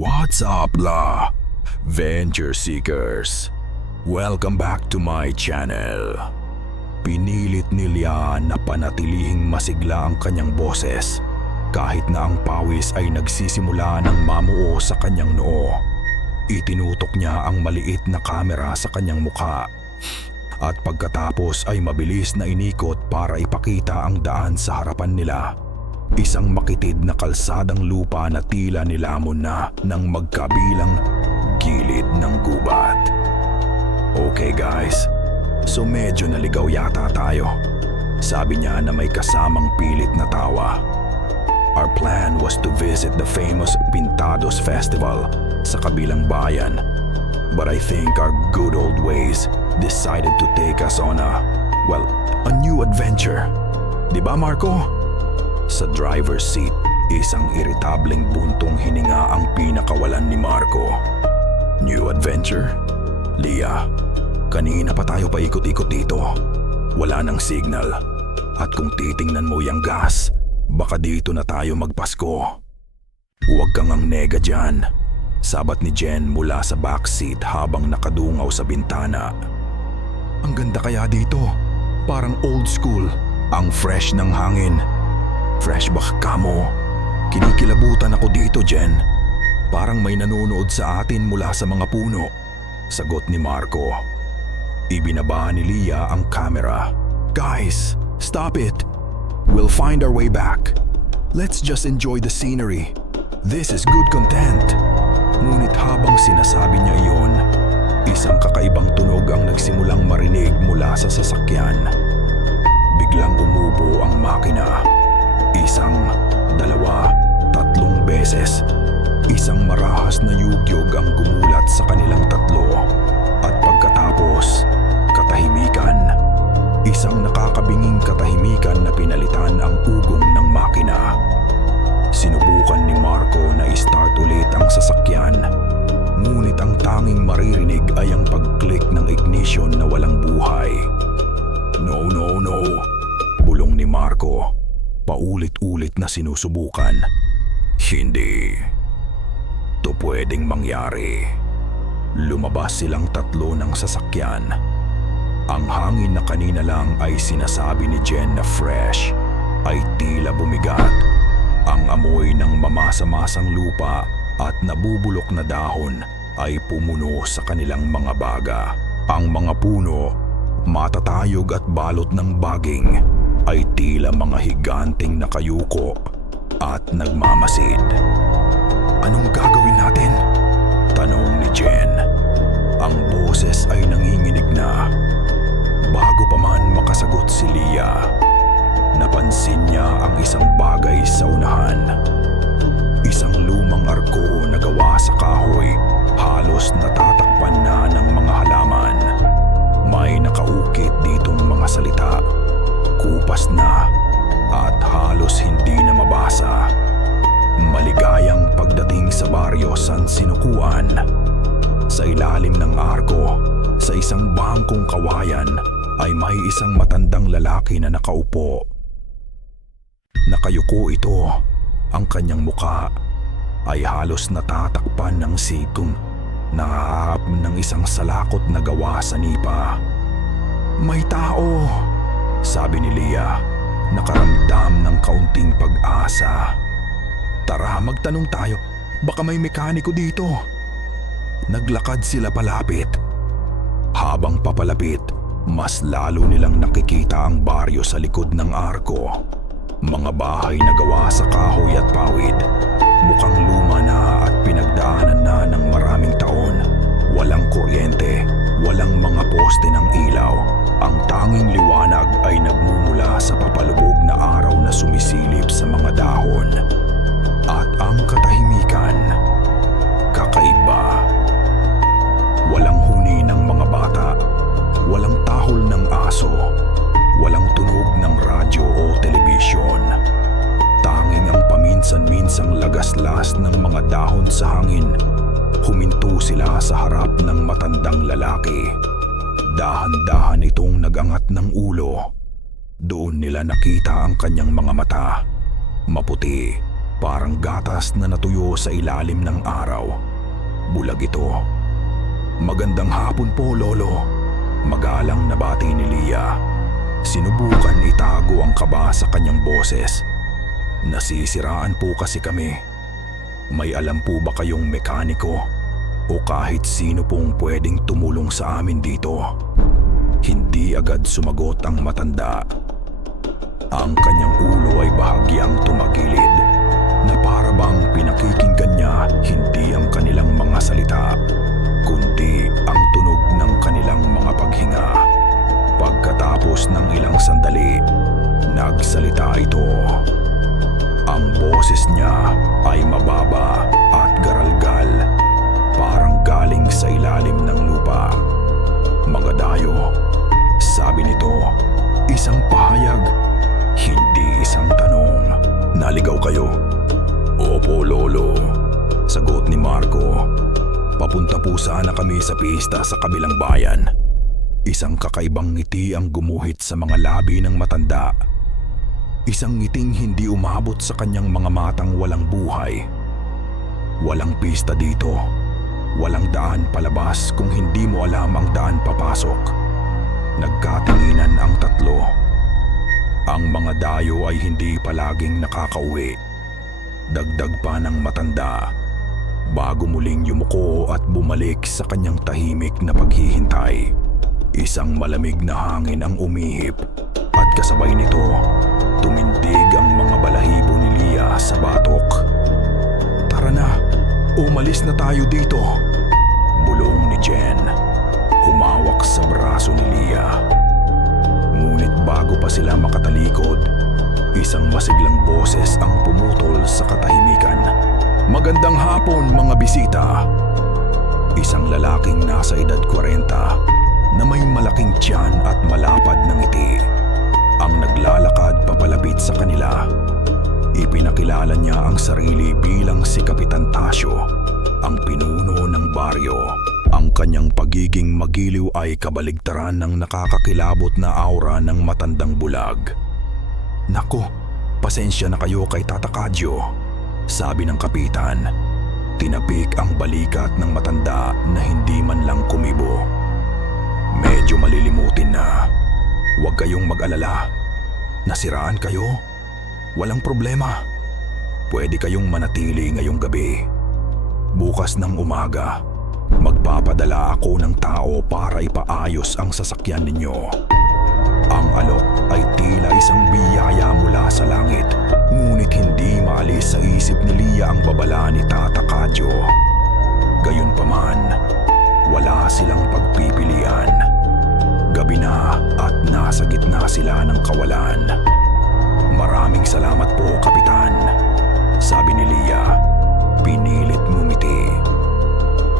What's up la, Venture Seekers? Welcome back to my channel. Pinilit ni Lia na panatilihing masigla ang kanyang boses kahit na ang pawis ay nagsisimula ng mamuo sa kanyang noo. Itinutok niya ang maliit na kamera sa kanyang mukha at pagkatapos ay mabilis na inikot para ipakita ang daan sa harapan nila. Isang makitid na kalsadang lupa na tila nilamon na ng magkabilang gilid ng gubat. Okay guys, so medyo naligaw yata tayo. Sabi niya na may kasamang pilit na tawa. Our plan was to visit the famous Pintados Festival sa kabilang bayan. But I think our good old ways decided to take us on a new adventure. Di ba Marco? Sa driver's seat, isang iritableng buntong hininga ang pinakawalan ni Marco. New adventure? Lia, kanina pa tayo paikot-ikot dito. Wala nang signal. At kung titingnan mo yung gas, baka dito na tayo magpasko. Huwag kang ang nega dyan. Sabat ni Jen mula sa backseat habang nakadungaw sa bintana. Ang ganda kaya dito. Parang old school. Ang fresh ng hangin. Fresh ba ka mo? Kinikilabutan ako dito, Jen. Parang may nanonood sa atin mula sa mga puno. Sagot ni Marco. Ibinaba ni Lia ang camera. Guys, stop it. We'll find our way back. Let's just enjoy the scenery. This is good content. Ngunit habang sinasabi niya iyon, isang kakaibang tunog ang nagsimulang marinig mula sa sasakyan. Biglang umubo ang makina. Isang, dalawa, tatlong beses. Isang marahas na yugyog ang gumulat sa kanilang tatlo. At pagkatapos, katahimikan. Isang nakakabinging katahimikan na pinalitan ang ugong ng makina. Sinubukan ni Marco na i-start ulit ang sasakyan. Ngunit ang tanging maririnig ay ang pag-click ng ignition na walang buhay. No, bulong ni Marco. Paulit-ulit na sinusubukan. Hindi. To pwedeng mangyari. Lumabas silang tatlo ng sasakyan. Ang hangin na kanina lang ay sinasabi ni Jen na fresh ay tila bumigat. Ang amoy ng mamasa-masang lupa at nabubulok na dahon ay pumuno sa kanilang mga baga. Ang mga puno, matatayog at balot ng baging ay tila mga higanting nakayuko at nagmamasid. Anong gagawin natin? Tanong ni Jen. Ang boses ay nanginginig na. Bago pa man makasagot si Lia, napansin niya ang isang bagay sa unahan. Isang lumang arko na gawa sa kahoy, halos natatakpan na ng mga halaman. May nakaukit ditong mga salita. Kupas na at halos hindi na mabasa. Maligayang pagdating sa baryo San Sinukuan. Sa ilalim ng arko, sa isang bangkong kawayan, ay may isang matandang lalaki na nakaupo. Nakayuko ito. Ang kanyang muka ay halos natatakpan ng sikong nahahap ng isang salakot na gawa sa nipa. May tao! Sabi ni Lia, nakaramdam ng kaunting pag-asa. Tara, magtanong tayo. Baka may mekaniko dito. Naglakad sila palapit. Habang papalapit, mas lalo nilang nakikita ang baryo sa likod ng arko. Mga bahay na gawa sa kahoy at pawid. Mukhang luma na at pinagdaanan na ng maraming taon. Walang kuryente, walang mga poste ng ilaw. Ang tanging liwanag ay nagmumula sa papalubog na araw na sumisilip sa mga dahon. At ang katahimikan, kakaiba. Walang huni ng mga bata, walang tahol ng aso, walang tunog ng radyo o telebisyon. Tanging ang paminsan-minsang lagaslas ng mga dahon sa hangin. Huminto sila sa harap ng matandang lalaki. Dahan-dahan itong nagangat ng ulo. Doon nila nakita ang kanyang mga mata. Maputi, Parang gatas na natuyo sa ilalim ng araw. Bulag ito. "Magandang hapon po, Lolo." Magalang na bati ni Lia. Sinubukan itago ang kaba sa kanyang boses. "Nasisiraan po kasi kami. May alam po ba kayong mekaniko o kahit sino pong pwedeng tumulong sa amin dito?" Hindi agad sumagot ang matanda. Ang kanyang ulo ay bahagyang tumagilid na para bang pinakikinggan niya hindi ang kanilang mga salita, kundi ang tunog ng kanilang mga paghinga. Pagkatapos ng ilang sandali, nagsalita ito. Ang boses niya ay mababa at garalgal, parang galing sa ilalim ng lupa. "Mga dayo," sabi nito, isang pahayag, hindi isang tanong. "Naligaw kayo?" "Opo, Lolo," sagot ni Marco. "Papunta po sana kami sa pista sa kabilang bayan." Isang kakaibang ngiti ang gumuhit sa mga labi ng matanda. Isang ngiting hindi umabot sa kanyang mga matang walang buhay. "Walang pista dito. Walang daan palabas kung hindi mo alam ang daan papasok." Nagkatinginan ang tatlo. Ang mga dayo ay hindi palaging nakakauwi. Dagdag pa ng matanda, bago muling yumuko at bumalik sa kanyang tahimik na paghihintay. Isang malamig na hangin ang umihip at kasabay nito, tumindig ang mga balahibo ni Lia sa batok. "Tara na, umalis na tayo dito," bulong ni Jen. Humawak sa braso ni Lia. Ngunit bago pa sila makatalikod, isang masiglang boses ang pumutol sa katahimikan. "Magandang hapon, mga bisita." Isang lalaking nasa edad 40 na may malaking tiyan at malapad na ngiti ang naglalakad papalapit sa kanila. Ipinakilala niya ang sarili bilang si Kapitan Tasio, ang pinuno ng baryo. Ang kanyang pagiging magiliw ay kabaligtaran ng nakakakilabot na aura ng matandang bulag. "Naku, pasensya na kayo kay Tata Kadyo," sabi ng kapitan. Tinapik ang balikat ng matanda na hindi man lang kumibo. "Medyo malilimutin na. Huwag kayong mag-alala. Nasiraan kayo? Walang problema. Pwede kayong manatili ngayong gabi. Bukas ng umaga, magpapadala ako ng tao para ipaayos ang sasakyan ninyo." Ang alok ay tila isang biyaya mula sa langit, ngunit hindi maalis sa isip ni Lia ang babala ni Tata Kadyo. Gayunpaman, wala silang pagpipilian. Gabi na at nasa gitna sila ng kawalan. "Maraming salamat po, Kapitan," sabi ni Lia. Pinilit ngumiti.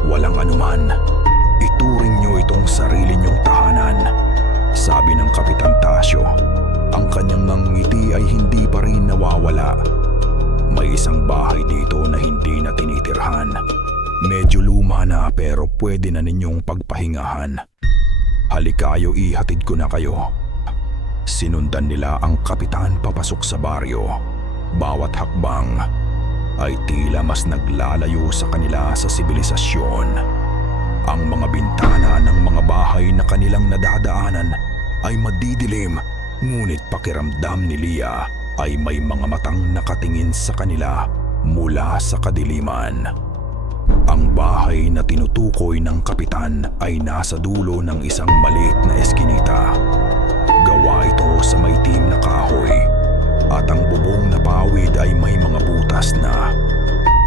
"Walang anuman. Ituring niyo itong sarili niyong tahanan," sabi ng Kapitan Tasio. Ang kanyang ngiti ay hindi pa rin nawawala. "May isang bahay dito na hindi na tinitirhan. Medyo luma na pero pwede na ninyong pagpahingahan. Halikayo, ihatid ko na kayo." Sinundan nila ang kapitan papasok sa baryo. Bawat hakbang ay tila mas naglalayo sa kanila sa sibilisasyon. Ang mga bintana ng mga bahay na kanilang nadadaanan ay madidilim, ngunit pakiramdam ni Lia ay may mga matang nakatingin sa kanila mula sa kadiliman. Ang bahay na tinutukoy ng kapitan ay nasa dulo ng isang maliit na eskinita. Gawa ito sa maitim na kahoy at ang bubong na pawid ay may mga butas na.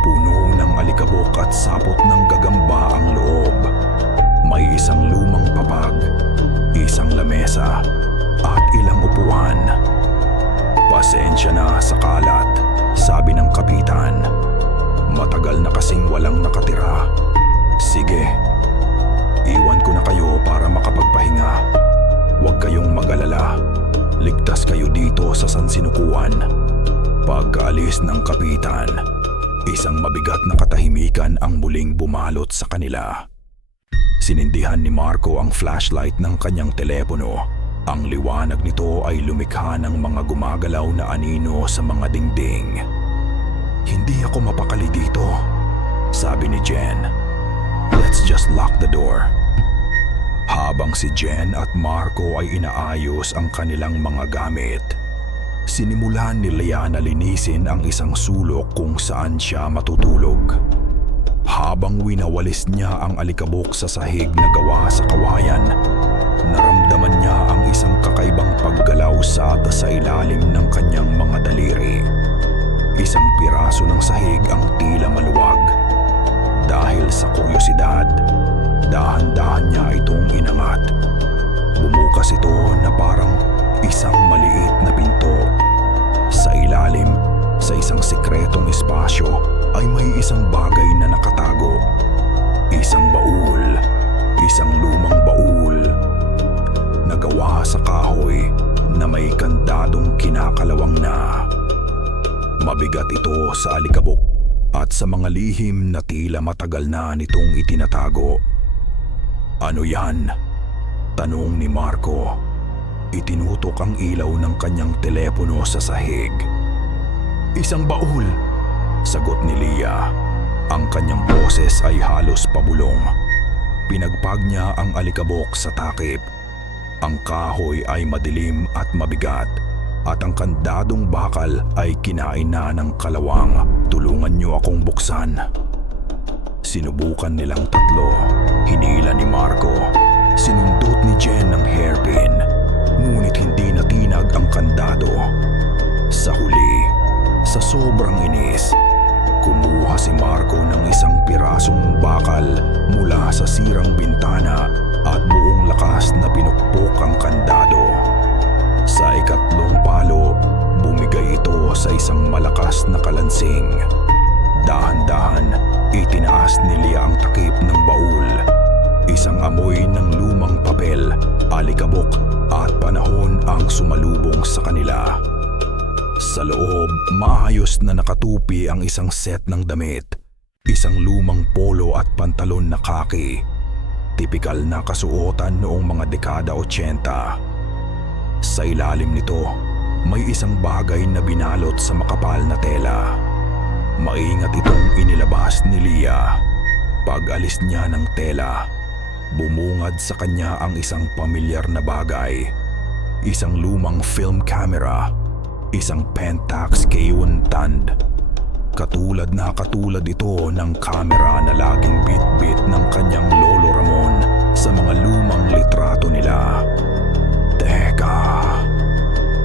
Puno ng alikabok at sapot ng gagamba ang loob. May isang lumang papag, isang lamesa at ilang upuan. "Pasensya na sa kalat," sabi ng kapitan. "Matagal na kasing walang nakatira. Sige, iwan ko na kayo para makapagpahinga. Huwag kayong mag-alala. Ligtas kayo dito sa sansinukuan." Pagkaalis ng kapitan, isang mabigat na katahimikan ang muling bumalot sa kanila. Sinindihan ni Marco ang flashlight ng kanyang telepono. Ang liwanag nito ay lumikha ng mga gumagalaw na anino sa mga dingding. Hindi ako mapakali dito, sabi ni Jen. Let's just lock the door. Habang si Jen at Marco ay inaayos ang kanilang mga gamit, sinimulan ni Leah na linisin ang isang sulok kung saan siya matutulog. Habang winawalis niya ang alikabok sa sahig na gawa sa kawayan, naramdaman niya ang isang kakaibang paggalaw sa ilalim ng kanyang mga daliri. Isang piraso ng sahig ang tila maluwag. Dahil sa kuryosidad, dahan-dahan niya itong inangat. Bumukas ito na parang isang maliit na pinto. Sa ilalim, sa isang sikretong espasyo, ay may isang bagay na nakatago. Isang baul, isang lumang baul, nagawa sa kahoy na may kandadong kinakalawang na. Mabigat ito sa alikabok at sa mga lihim na tila matagal na nitong itinatago. Ano yan? Tanong ni Marco. Itinutok ang ilaw ng kanyang telepono sa sahig. Isang baul, sagot ni Leah. Ang kanyang boses ay halos pabulong. Pinagpag niya ang alikabok sa takip. Ang kahoy ay madilim at mabigat, at ang kandadong bakal ay kinain na ng kalawang. Tulungan niyo akong buksan. Sinubukan nilang tatlo. Hinila ni Marco. Sinundot ni Jen ng hairpin. Ngunit hindi natinag ang kandado. Sa huli, sa sobrang inis, kumuha si Marco ng isang pirasong bakal mula sa sirang bintana at buong lakas na pinukpok ang kandado. Sa ikatlong palo, bumigay ito sa isang malakas na kalansing. Dahan-dahan, itinaas ni Leah ang takip ng baul. Isang amoy ng lumang papel, alikabok at panahon ang sumalubong sa kanila. Sa loob, maayos na nakatupi ang isang set ng damit. Isang lumang polo at pantalon na kaki. Tipikal na kasuotan noong mga dekada 80. Sa ilalim nito, may isang bagay na binalot sa makapal na tela. Maingat itong inilabas ni Leah. Pag-alis niya ng tela, bumungad sa kanya ang isang pamilyar na bagay. Isang lumang film camera, isang Pentax K100. Katulad ito ng camera na laging bit-bit ng kanyang lolo Ramon sa mga lumang litrato nila. Teka,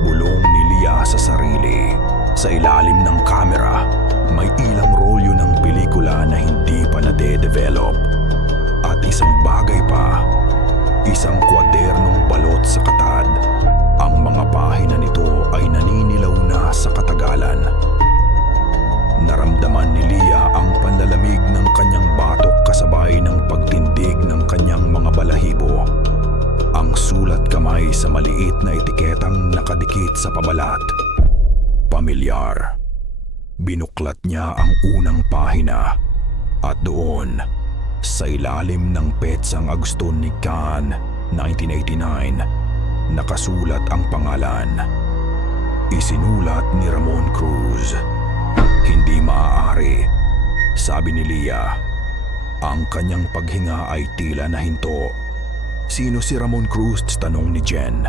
bulong ni Leah sa sarili. Sa ilalim ng camera, may ilang rolyo ng pelikula na hindi pa nade-develop. At isang bagay pa, isang kwadernong balot sa katad. Ang mga pahina nito ay naninilaw na sa katagalan. Naramdaman ni Leah ang panlalamig ng kanyang batok kasabay ng pagtindig ng kanyang mga balahibo. Ang sulat kamay sa maliit na etiketang nakadikit sa pabalat. Pamilyar. Binuklat niya ang unang pahina at doon, sa ilalim ng petsang Aguston ni Cannes, 1989, nakasulat ang pangalan. Isinulat ni Ramon Cruz. Hindi maaari, sabi ni Leah. Ang kanyang paghinga ay tila nahinto. Sino si Ramon Cruz? Tanong ni Jen.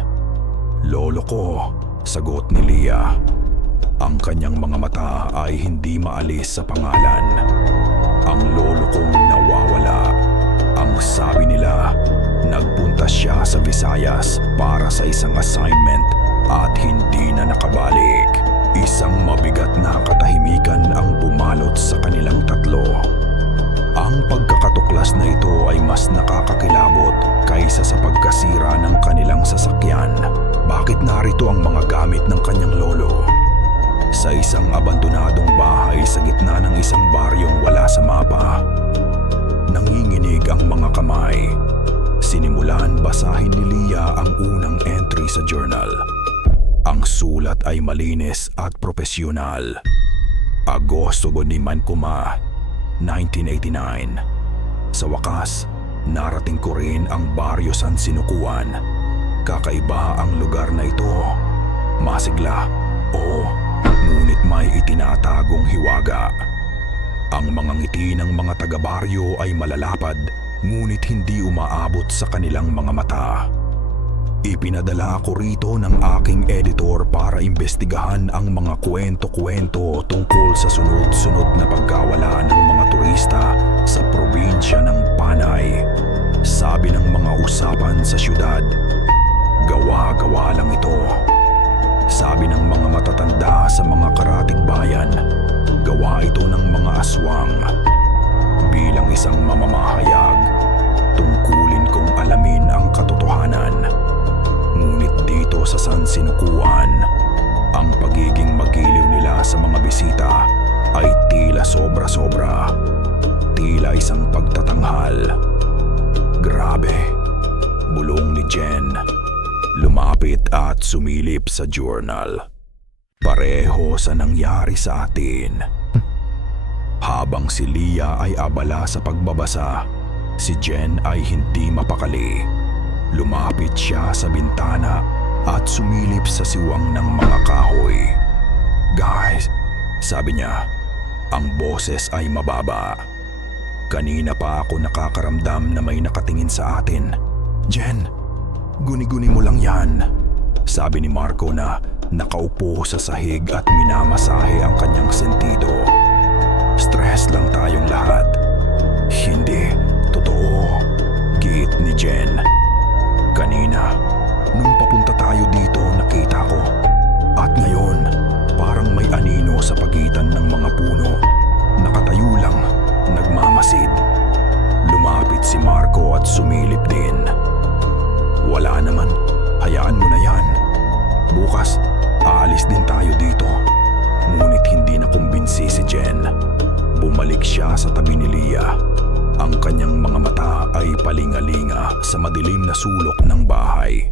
Lolo ko, sagot ni Leah. Ang kanyang mga mata ay hindi maalis sa pangalan. Ang lolo kong nawawala. Ang sabi nila, nagpunta siya sa Visayas para sa isang assignment at hindi na nakabalik. Isang mabigat na katahimikan ang bumalot sa kanilang tatlo. Ang pagkakatuklas na ito ay mas nakakakilabot kaysa sa pagkasira ng kanilang sasakyan. Bakit narito ang mga gamit ng kanyang lolo? Sa isang abandonadong bahay sa gitna ng isang baryong wala sa mapa. Nanginginig ang mga kamay. Sinimulan basahin ni Leah ang unang entry sa journal. Ang sulat ay malinis at propesyonal. Agosto ni Mancuma, 1989. Sa wakas, narating ko rin ang baryo San Sinukuan. Kakaiba ang lugar na ito. Masigla, oo, ngunit may itinatagong hiwaga. Ang mga ngiti ng mga taga-baryo ay malalapad, ngunit hindi umaabot sa kanilang mga mata. Ipinadala ako rito ng aking editor para imbestigahan ang mga kwento-kwento tungkol sa sunod-sunod na pagkawala ng mga turista sa probinsya ng Panay. Sabi ng mga usapan sa syudad, gawa-gawa lang ito. Sabi ng mga matatanda sa mga karatig bayan, gawa ito ng mga aswang. Bilang isang mamamahayag, tungkulin kong alamin ang katotohanan. Ngunit dito sa San Sinukuan, ang pagiging magiliw nila sa mga bisita ay tila sobra-sobra. Tila isang pagtatanghal. Grabe, bulong ni Jen. Lumapit at sumilip sa journal. Pareho sa nangyari sa atin. Habang si Leah ay abala sa pagbabasa, si Jen ay hindi mapakali. Lumapit siya sa bintana at sumilip sa siwang ng mga kahoy. Guys, sabi niya, ang boses ay mababa. Kanina pa ako nakakaramdam na may nakatingin sa atin. Jen, guni-guni mo lang yan. Sabi ni Marco na nakaupo sa sahig at minamasahe ang kanyang sentido. Stress lang tayong lahat. Hindi, totoo. Giit ni Jen. Kanina, nung papunta tayo dito nakita ko. At ngayon, parang may anino sa pagitan ng mga puno. Nakatayo lang, nagmamasid. Lumapit si Marco at sumilip din. Wala naman, hayaan mo na yan. Bukas, aalis din tayo dito. Ngunit hindi na kumbinsi si Jen. Bumalik siya sa tabi ni Leah. Ang kanyang mga mata ay palingalinga sa madilim na sulok ng bahay.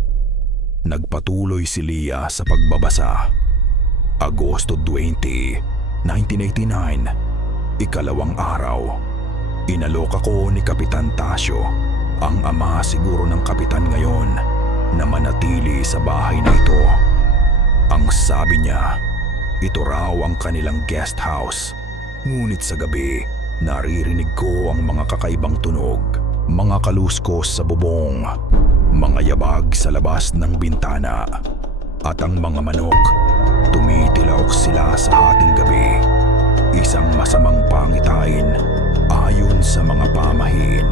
Nagpatuloy si Leah sa pagbabasa. Agosto 20, 1989, ikalawang araw. Inalok ako ni Kapitan Tasio, ang ama siguro ng kapitan ngayon, na manatili sa bahay na ito. Ang sabi niya, ito raw ang kanilang guest house. Ngunit sa gabi, naririnig ko ang mga kakaibang tunog, mga kaluskos sa bubong, mga yabag sa labas ng bintana, at ang mga manok, tumitilaok sila sa hating gabi. Isang masamang pangitain ayon sa mga pamahiin.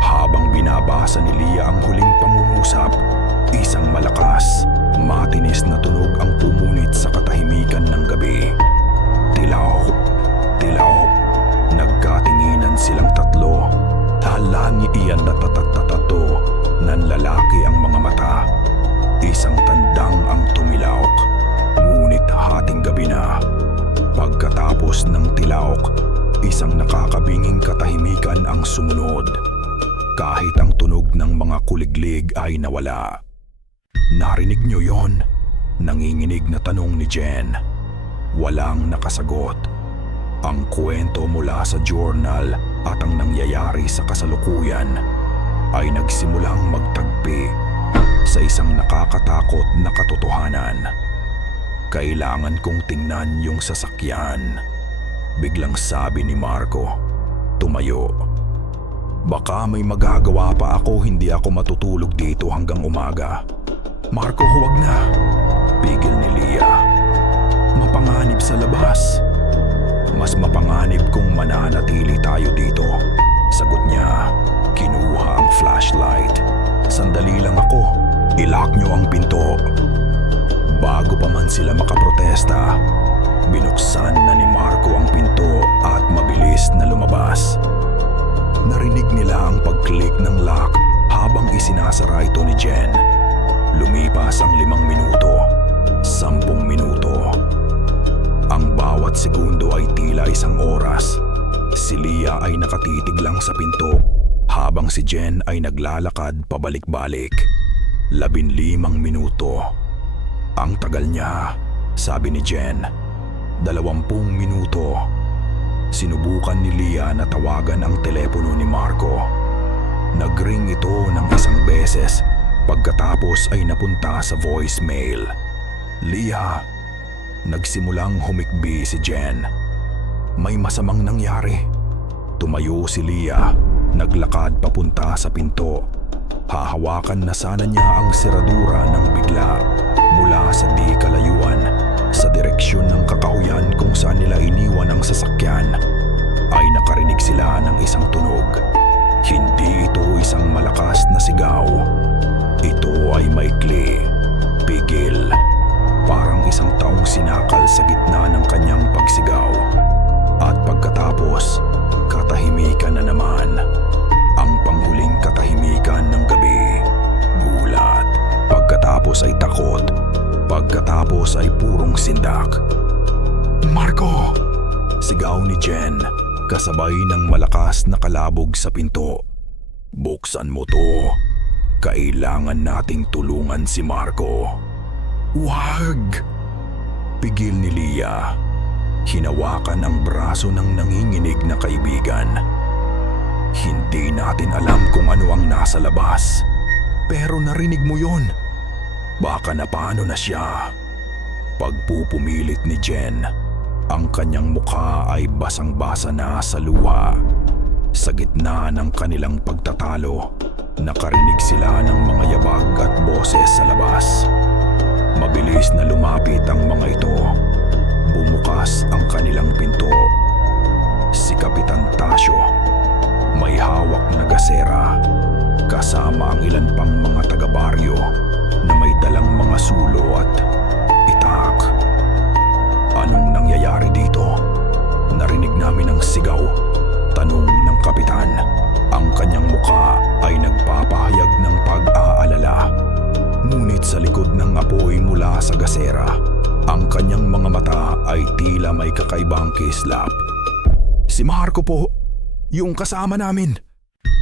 Habang binabasa ni Leah ang huling pangungusap, isang malakas, matinis na tunog ang pumunit sa katahimikan ng gabi. Tilaw, tilaw. Nagkatinginan silang tatlo. Halangi iyan na tatatatato. Nanlalaki ang mga mata. Isang tandang ang tumilaok. Ngunit hating gabi na. Pagkatapos ng tilaok, isang nakakabinging katahimikan ang sumunod. Kahit ang tunog ng mga kuliglig ay nawala. Narinig niyo yon? Nanginginig na tanong ni Jen. Walang nakasagot. Ang kwento mula sa journal at ang nangyayari sa kasalukuyan ay nagsimulang magtagpi sa isang nakakatakot na katotohanan. Kailangan kong tingnan yung sasakyan. Biglang sabi ni Marco, tumayo. Baka may magagawa pa ako, hindi ako matutulog dito hanggang umaga. Marco, huwag na. Pigil ni Leah. Mapanganib sa labas. Mas mapanganib kung mananatili tayo dito. Sagot niya. Kinuha ang flashlight. Sandali lang ako. Ilock niyo ang pinto. Bago pa man sila makaprotesta, binuksan na ni Marco ang pinto at mabilis na lumabas. Narinig nila ang pag-click ng lock habang isinasara ito ni Jen. Lumipas ang 5 minuto, 10 minuto. Ang bawat segundo ay tila isang oras. Si Leah ay nakatitig lang sa pinto habang si Jen ay naglalakad pabalik-balik. 15 minuto. Ang tagal niya, sabi ni Jen. 20 minuto. Sinubukan ni Leah na tawagan ang telepono ni Marco. Nagring ito ng isang beses, pagkatapos ay napunta sa voicemail. Leah, nagsimulang humikbi si Jen. May masamang nangyari. Tumayo si Leah, naglakad papunta sa pinto. Hahawakan na sana niya ang seradura nang bigla, mula sa di kalayuan, sa direksyon ng kakahuyan kung saan nila iniwan ang sasakyan, ay nakarinig sila ng isang tunog. Hindi ito isang malakas na sigaw. Ito ay maikli, pigil, parang isang taong sinakal sa gitna ng kanyang pagsigaw. At pagkatapos, katahimikan na naman. Ang panghuling katahimikan ng gabi. Gulat. Pagkatapos ay takot. Pagkatapos ay purong sindak. "Marco!" Sigaw ni Jen, kasabay ng malakas na kalabog sa pinto. "Buksan mo to. Kailangan nating tulungan si Marco." "Wag!" Pigil ni Leah. Hinawakan ang braso ng nanginginig na kaibigan. "Hindi natin alam kung ano ang nasa labas. Pero narinig mo yon. Baka napano na siya." Pagpupumilit ni Jen, ang kanyang mukha ay basang-basa na sa luha. Sa gitna ng kanilang pagtatalo, nakarinig sila ng mga yabag at boses sa labas. Mabilis na lumapit ang mga ito. Bumukas ang kanilang pinto. Si Kapitan Tasio, may hawak na gasera, kasama ang ilan pang mga taga-baryo na may dalang mga sulo at itak. "Anong nangyayari dito?" Narinig namin ang sigaw. Tanong ng kapitan. Ang kanyang mukha ay nagpapahayag ng pag-aalala. Ngunit sa likod ng apoy mula sa gasera, ang kanyang mga mata ay tila may kakaibang kislap. "Si Marco po, yung kasama namin."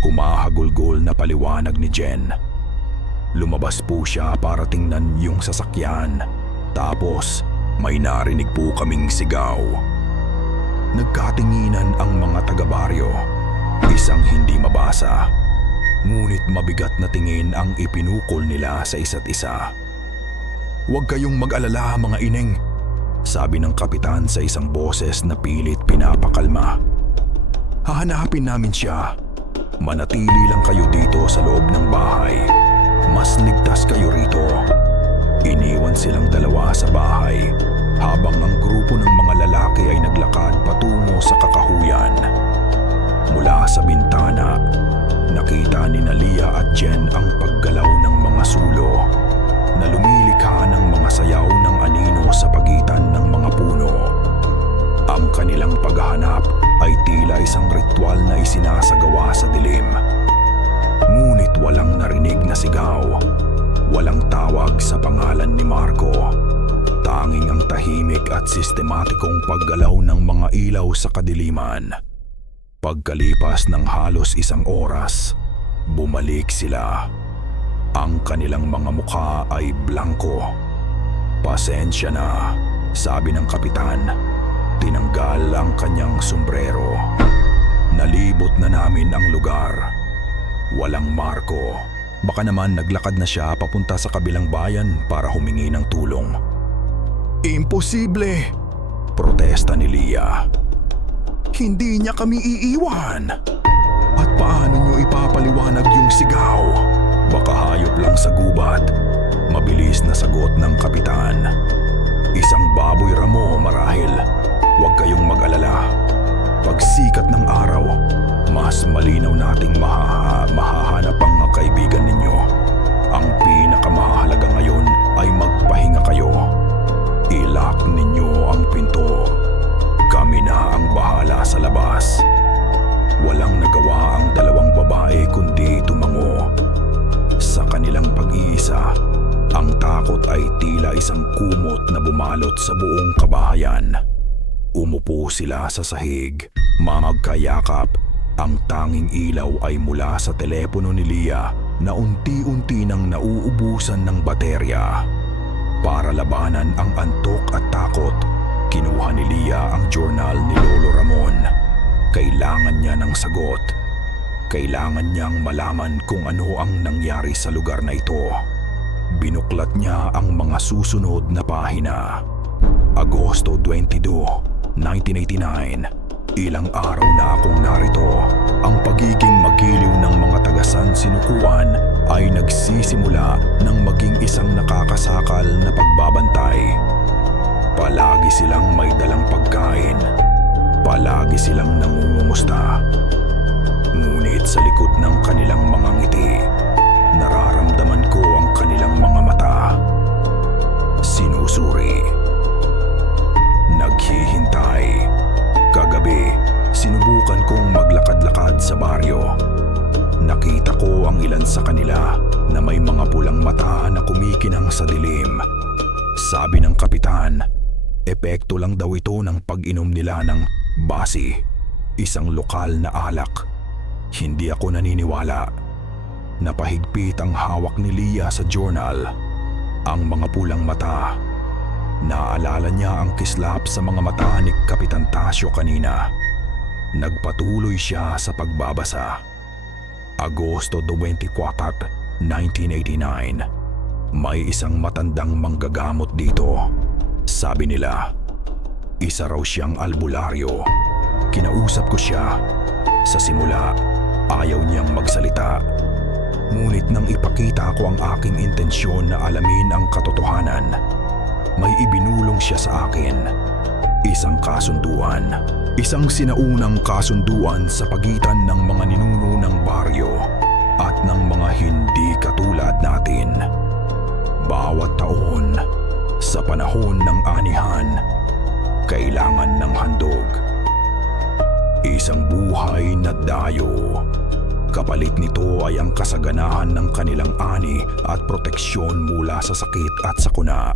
Humahagulgol na paliwanag ni Jen. Lumabas po siya para tingnan yung sasakyan. Tapos may narinig po kaming sigaw. Nagkatinginan ang mga taga-baryo. Isang hindi mabasa, ngunit mabigat na tingin ang ipinukol nila sa isa't isa. "Huwag kayong mag-alala, mga ineng," sabi ng kapitan sa isang boses na pilit pinapakalma. "Hahanapin namin siya. Manatili lang kayo dito sa loob ng bahay. Mas ligtas kayo rito." Iniwan silang dalawa sa bahay, habang ang grupo ng mga lalaki ay naglakad patungo sa kakahuyan. Mula sa bintana, nakita ni Leah at Jen ang paggalaw ng mga sulo na lumilikha ng mga sayaw ng anino sa pagitan ng mga puno. Ang kanilang paghahanap ay tila isang ritual na isinasagawa sa dilim. Ngunit walang narinig na sigaw, walang tawag sa pangalan ni Marco. Tanging ang tahimik at sistematikong paggalaw ng mga ilaw sa kadiliman. Pagkalipas ng halos isang oras, bumalik sila. Ang kanilang mga mukha ay blanko. "Pasensya na," sabi ng kapitan. Tinanggal ang kanyang sombrero. "Nalibot na namin ang lugar. Walang Marco. Baka naman naglakad na siya papunta sa kabilang bayan para humingi ng tulong." "Imposible!" protesta ni Leah. "Hindi niya kami iiwan." "At paano niyo ipapaliwanag yung sigaw?" "Baka hayop lang sa gubat," mabilis na sagot ng kapitan. "Isang baboy ramo marahil. Huwag kayong mag-alala. Pagsikat ng araw, mas malinaw nating mahahanap ang mga kaibigan ninyo. Ang pinakamahalaga ngayon ay magpahinga kayo. I-lock ninyo ang pinto. Kami na ang bahala sa labas." Walang nagawa ang dalawang babae kundi tumango. Sa kanilang pag-iisa, ang takot ay tila isang kumot na bumalot sa buong kabahayan. Umupo sila sa sahig, magkayakap. Ang tanging ilaw ay mula sa telepono ni Leah na unti-unti nang nauubusan ng baterya. Para labanan ang antok at takot, kinuha ni Leah ang journal ni Lolo Ramon. Kailangan niya ng sagot. Kailangan niyang malaman kung ano ang nangyari sa lugar na ito. Binuklat niya ang mga susunod na pahina. Agosto 22, 1989. Ilang araw na akong narito. Ang pagiging magiliw ng mga taga-San Sinukuan ay nagsisimula ng maging isang nakakasakal na pagbabantay. Palagi silang may dalang pagkain. Palagi silang nangungumusta. Ngunit sa likod ng kanilang mga ngiti, nararamdaman ko ang kanilang mga mata. Sinusuri. Naghihintay. Kagabi, sinubukan kong maglakad-lakad sa baryo. Nakita ko ang ilan sa kanila na may mga pulang mata na kumikinang sa dilim. Sabi ng kapitan, epekto lang daw ito ng pag-inom nila ng basi, isang lokal na alak. Hindi ako naniniwala. Napahigpit ang hawak ni Lia sa journal. Ang mga pulang mata. Naalala niya ang kislap sa mga mata ni Kapitan Tasio kanina. Nagpatuloy siya sa pagbabasa. Agosto 24, 1989. May isang matandang manggagamot dito. Sabi nila, isa raw siyang albularyo. Kinausap ko siya. Sa simula, ayaw niyang magsalita. Ngunit nang ipakita ko ang aking intensyon na alamin ang katotohanan, may ibinulong siya sa akin. Isang kasunduan. Isang sinaunang kasunduan sa pagitan ng mga ninuno ng baryo at ng mga hindi katulad natin. Bawat taon, sa panahon ng anihan, kailangan ng handog. Isang buhay na dayo. Kapalit nito ay ang kasaganahan ng kanilang ani at proteksyon mula sa sakit at sakuna.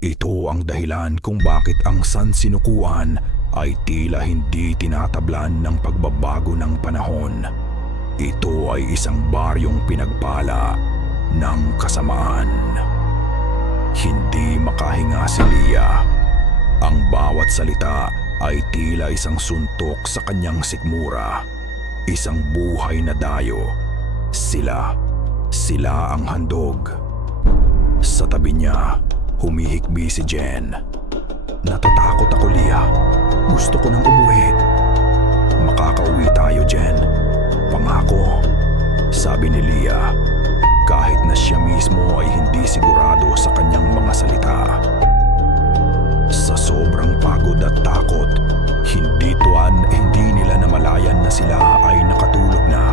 Ito ang dahilan kung bakit ang San Sinukuan ay tila hindi tinatablan ng pagbabago ng panahon. Ito ay isang baryong pinagpala ng kasamaan. Hindi makahinga si Lia. Ang bawat salita ay tila isang suntok sa kanyang sikmura. Isang buhay na dayo. Sila ang handog. Sa tabi niya, humihikbi si Jen. Natatakot ako, Lia. Gusto ko nang umuwi. Makakauwi tayo, Jen. Pangako. Sabi ni Lia, kahit na siya mismo ay hindi sigurado sa kanyang mga salita. Sa sobrang pagod at takot, hindi nila namalayan na sila ay nakatulog na.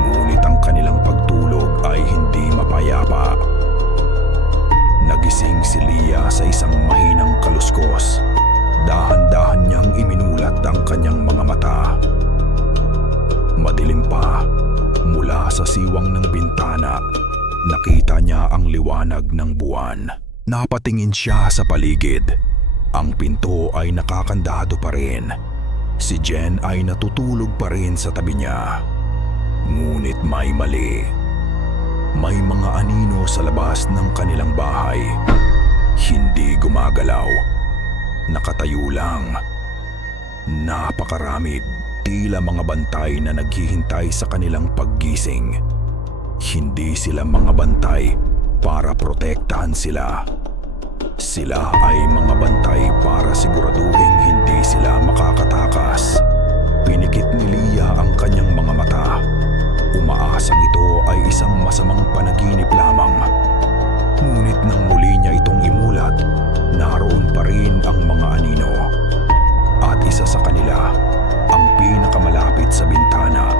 Ngunit ang kanilang pagtulog ay hindi mapayapa. Nagising si Lia sa isang mahinang kaluskos. Dahan-dahan niyang iminulat ang kanyang mga mata. Madilim pa, mula sa siwang ng bintana, nakita niya ang liwanag ng buwan. Napatingin siya sa paligid. Ang pinto ay nakakandado pa rin. Si Jen ay natutulog pa rin sa tabi niya. Ngunit may mali. May mga anino sa labas ng kanilang bahay. Hindi gumagalaw. Nakatayo lang. Napakarami, tila mga bantay na naghihintay sa kanilang paggising. Hindi sila mga bantay para protektahan sila. Sila ay mga bantay para siguraduhin hindi sila makakatakas. Pinikit ni Lia ang kanyang mga mata. Umaasang ito ay isang masamang panaginip lamang. Ngunit nang muli niya itong imulat, naroon pa rin ang mga anino. At isa sa kanila, ang pinakamalapit sa bintana,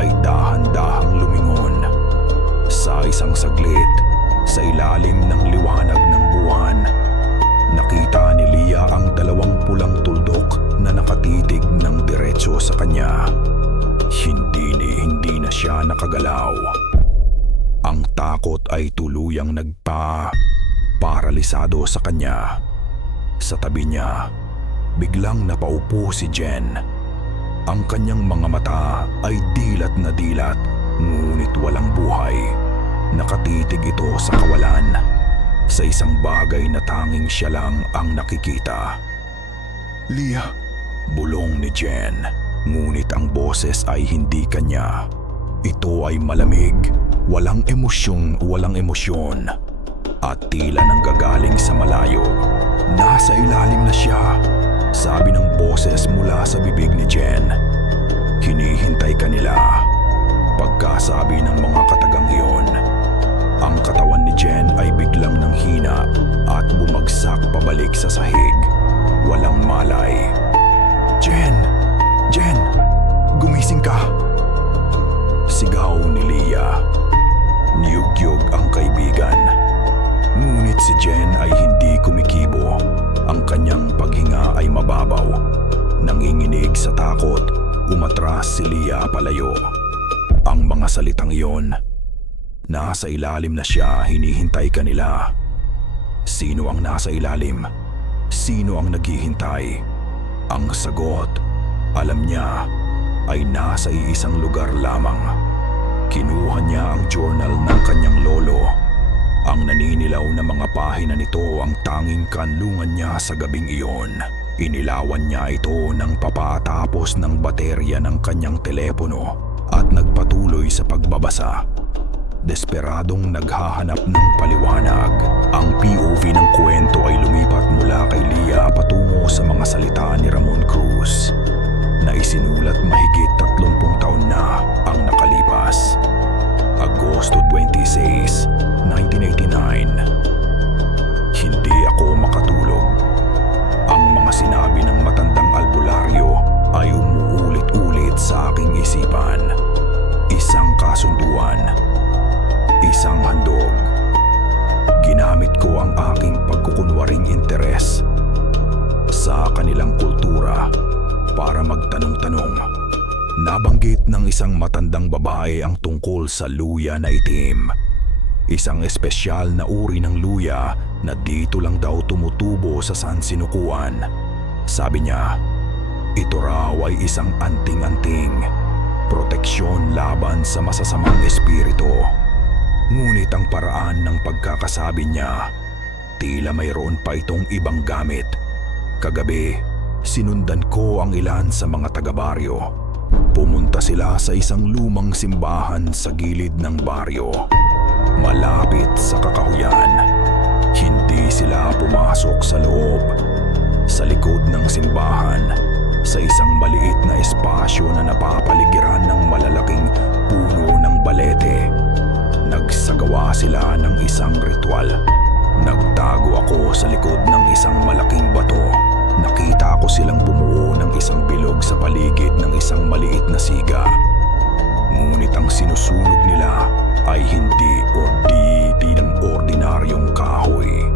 ay dahan-dahang lumingon. Sa isang saglit, sa ilalim ng liwanag ng buwan, nakita ni Lia ang dalawang pulang tuldok na nakatitig ng diretso sa kanya. Hindi na siya nakagalaw. Ang takot ay tuluyang nagpa-paralisado sa kanya. Sa tabi niya, biglang napaupo si Jen. Ang kanyang mga mata ay dilat na dilat, ngunit walang buhay. Nakatitig ito sa kawalan, sa isang bagay na tanging siya lang ang nakikita. Lia, bulong ni Jen, ngunit ang boses ay hindi kanya. Ito ay malamig, walang emosyon, at tila nanggagaling sa malayo. Nasa ilalim na siya, sabi ng boses mula sa bibig ni Jen. Hinihintay ka nila. Pagkasabi ng mga katagang iyon, ang katawan ni Jen ay biglang nanghina at bumagsak pabalik sa sahig. Walang malay. Jen! Jen! Gumising ka! Sigaw ni Leah. Niyugyog ang kaibigan. Ngunit si Jen ay hindi kumikibo. Ang kanyang paghinga ay mababaw. Nanginginig sa takot, umatras si Leah palayo. Ang mga salitang iyon, nasa ilalim na siya, hinihintay ka nila. Sino ang nasa ilalim? Sino ang naghihintay? Ang sagot, alam niya, ay nasa iisang lugar lamang. Kinuha niya ang journal ng kanyang lolo. Ang naninilaw na mga pahina nito ang tanging kanlungan niya sa gabing iyon. Inilawan niya ito ng papatapos ng baterya ng kanyang telepono at nagpatuloy sa pagbabasa. Desperadong naghahanap ng paliwanag. Ang POV ng kwento ay lumipat mula kay Leah patungo sa mga salita ni Ramon Cruz na isinulat mahigit 30 taon na ang nakalipas. Agosto 26, 1989. Hindi ako makatulog. Ang mga sinabi ng matandang albularyo ay umuulit-ulit sa aking isipan. Isang kasunduan, isang handog. Ginamit ko ang aking pagkukunwaring interes sa kanilang kultura para magtanong-tanong. Nabanggit ng isang matandang babae ang tungkol sa luya na itim. Isang espesyal na uri ng luya na dito lang daw tumutubo sa San Sinukuan. Sabi niya, ito raw ay isang anting-anting, proteksyon laban sa masasamang espiritu. Ngunit ang paraan ng pagkakasabi niya, tila mayroon pa itong ibang gamit. Kagabi, sinundan ko ang ilan sa mga taga-baryo. Pumunta sila sa isang lumang simbahan sa gilid ng baryo, malapit sa kakahuyan. Hindi sila pumasok sa loob. Sa likod ng simbahan, sa isang maliit na espasyo na napapaligiran ng malalaking puno ng balete, nagsagawa sila ng isang ritual. Nagtago ako sa likod ng isang malaking bato. Nakita ko silang bumuo ng isang bilog sa paligid ng isang maliit na siga. Ngunit ang sinusunog nila ay hindi ng ordinaryong kahoy.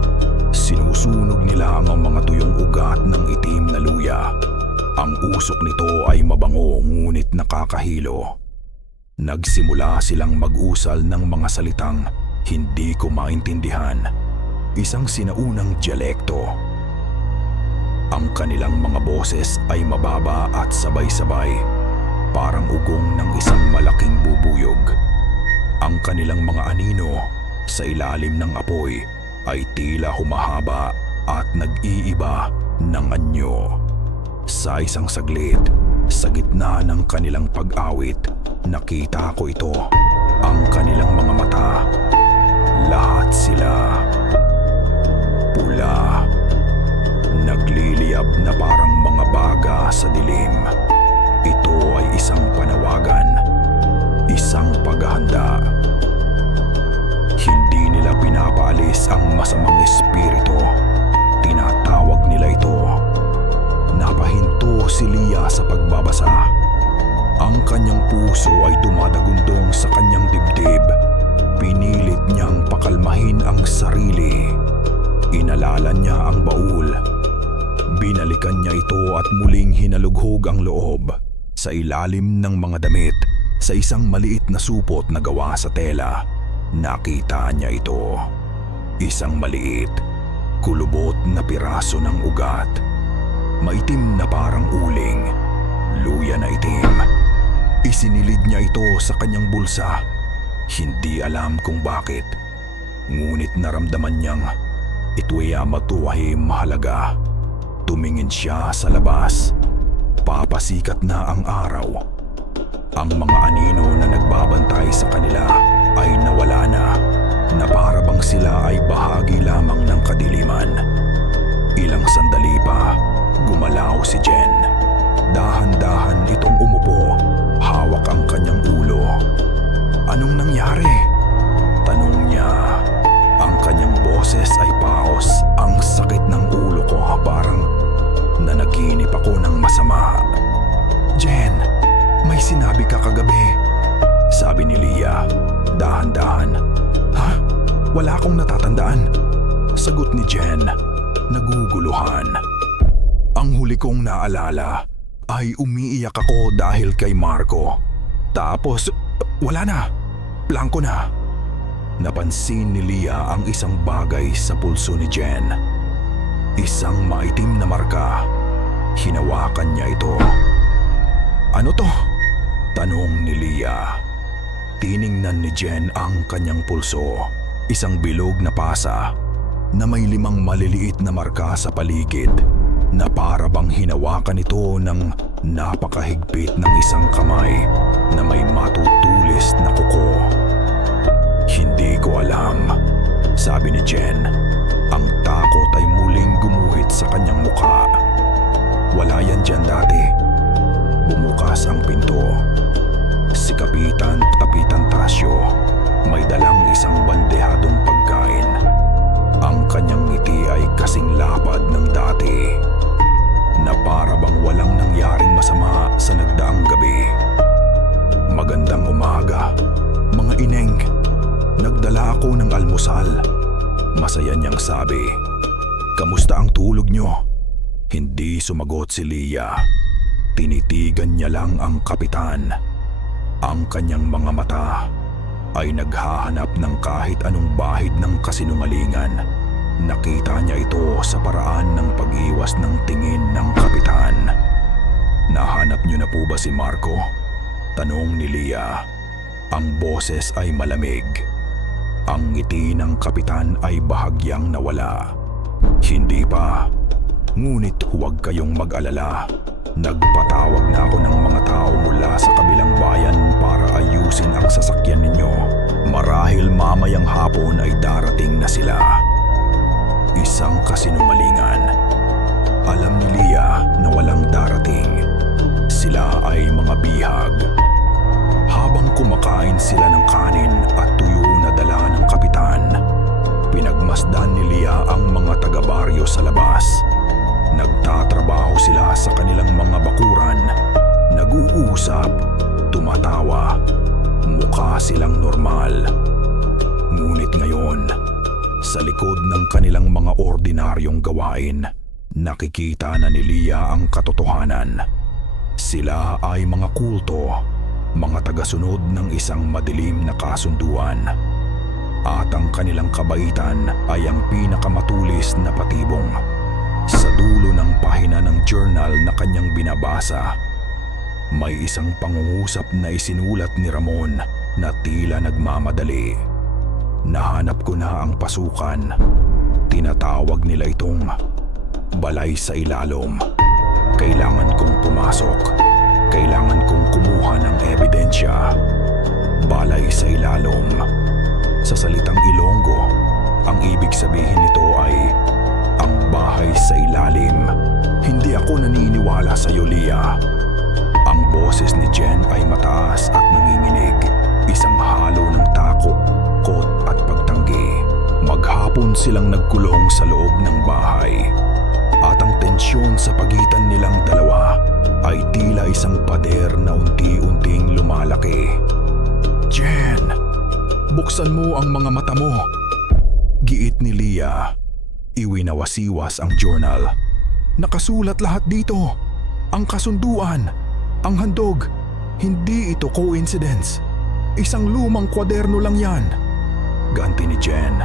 Sinusunog nila ang mga tuyong ugat ng itim na luya. Ang usok nito ay mabango ngunit nakakahilo. Nagsimula silang mag-usal ng mga salitang hindi ko maintindihan. Isang sinaunang dialekto. Ang kanilang mga boses ay mababa at sabay-sabay, parang ugong ng isang malaking bubuyog. Ang kanilang mga anino sa ilalim ng apoy ay tila humahaba at nag-iiba ng anyo. Sa isang saglit, sa gitna ng kanilang pag-awit, nakita ko ito, ang kanilang mga mata. Lahat sila pula, nagliliyab na parang mga baga sa dilim. Ito ay isang panawagan, isang paghahanda. Hindi nila pinapaalis ang masamang espiritu. Tinatawag nila ito. Napahinto si Leah sa pagbabasa. Ang kanyang puso ay dumadagundong sa kanyang dibdib. Pinilit niyang pakalmahin ang sarili. Inalala niya ang baul. Binalikan niya ito at muling hinalughog ang loob. Sa ilalim ng mga damit, sa isang maliit na supot na gawa sa tela, nakita niya ito. Isang maliit, kulubot na piraso ng ugat. Maitim na parang uling, luya na itim. Isinilid niya ito sa kanyang bulsa. Hindi alam kung bakit, ngunit naramdaman niyang ito'y matuwahim mahalaga. Tumingin siya sa labas. Papasikat na ang araw. Ang mga anino na nagbabantay sa kanila ay nawala na para bang sila ay bahagi lamang ng kadiliman. Ilang sandali pa, gumalaw si Jen. Dahan-dahan itong umupo, hawak ang kanyang ulo. Anong nangyari? Tanong niya. Ang kanyang boses ay paos. Ang sakit ng ulo ko, parang nanaginip ako ng masama. Jen, may sinabi ka kagabi, sabi ni Leah, dahan-dahan. Ha? Wala akong natatandaan, sagot ni Jen, naguguluhan. Ang huli kong naalala ay umiiyak ako dahil kay Marco. Tapos, wala na. Blanko na. Napansin ni Leah ang isang bagay sa pulso ni Jen. Isang maitim na marka. Hinawakan niya ito. Ano to? Tanong ni Leah. Tiningnan ni Jen ang kanyang pulso. Isang bilog na pasa na may 5 maliliit na marka sa paligid na para bang hinawakan ito ng napakahigpit ng isang kamay na may matutulis na kuko. Hindi ko alam, sabi ni Jen. Ang takot ay muling gumuhit sa kanyang mukha. Wala yan dyan dati. Bumukas ang pinto. Si Kapitan Tasyo may dalang isang bandehadong pagkain. Ang kanyang ngiti ay kasing lapad ng dati, na para bang walang nangyaring masama sa nagdaang gabi. Magandang umaga, mga ineng. Nagdala ako ng almusal. Masaya niyang sabi. Kamusta ang tulog niyo? Hindi sumagot si Leah. Tinitigan niya lang ang kapitan. Ang kanyang mga mata ay naghahanap ng kahit anong bahid ng kasinungalingan. Nakita niya ito sa paraan ng pag-iwas ng tingin ng kapitan. Nahanap niyo na po ba si Marco? Tanong ni Leah. Ang boses ay malamig. Ang ngiti ng kapitan ay bahagyang nawala. Hindi pa. Ngunit huwag kayong mag-alala. Nagpatawag na ako ng mga tao mula sa kabilang bayan para ayusin ang sasakyan ninyo. Marahil mamayang hapon ay darating na sila. Isang kasinungalingan. Alam ni Leah na walang darating. Sila ay mga bihag. Habang kumakain sila ng kanin at tuyo na dala ng kapitan, pinagmasdan ni Leah ang mga taga-baryo sa labas. Nagtatrabaho sila sa kanilang mga bakuran, nag-uusap, tumatawa, mukha silang normal. Ngunit ngayon, sa likod ng kanilang mga ordinaryong gawain, nakikita na ni Leah ang katotohanan. Sila ay mga kulto, mga tagasunod ng isang madilim na kasunduan. At ang kanilang kabaitan ay ang pinakamatulis na patibong. Sa dulo ng pahina ng journal na kanyang binabasa, may isang pangungusap na isinulat ni Ramon na tila nagmamadali. Nahanap ko na ang pasukan. Tinatawag nila itong balay sa ilalom. Kailangan kong pumasok. Kailangan kong kumuha ng ebidensya. Balay sa ilalom. Sa salitang Ilonggo, ang ibig sabihin nito ay ang bahay sa ilalim. Hindi ako naniniwala sa iyo, Leah. Ang boses ni Jen ay mataas at nanginginig. Isang halo ng takot, kot at pagtanggi. Maghapon silang nagkulong sa loob ng bahay. At ang tensyon sa pagitan nilang dalawa ay tila isang pader na unti-unting lumalaki. Jen, buksan mo ang mga mata mo. Giit ni Leah. Iwinawasiwas ang journal. Nakasulat lahat dito. Ang kasunduan, ang handog. Hindi ito coincidence. Isang lumang kwaderno lang yan. Ganti ni Jen.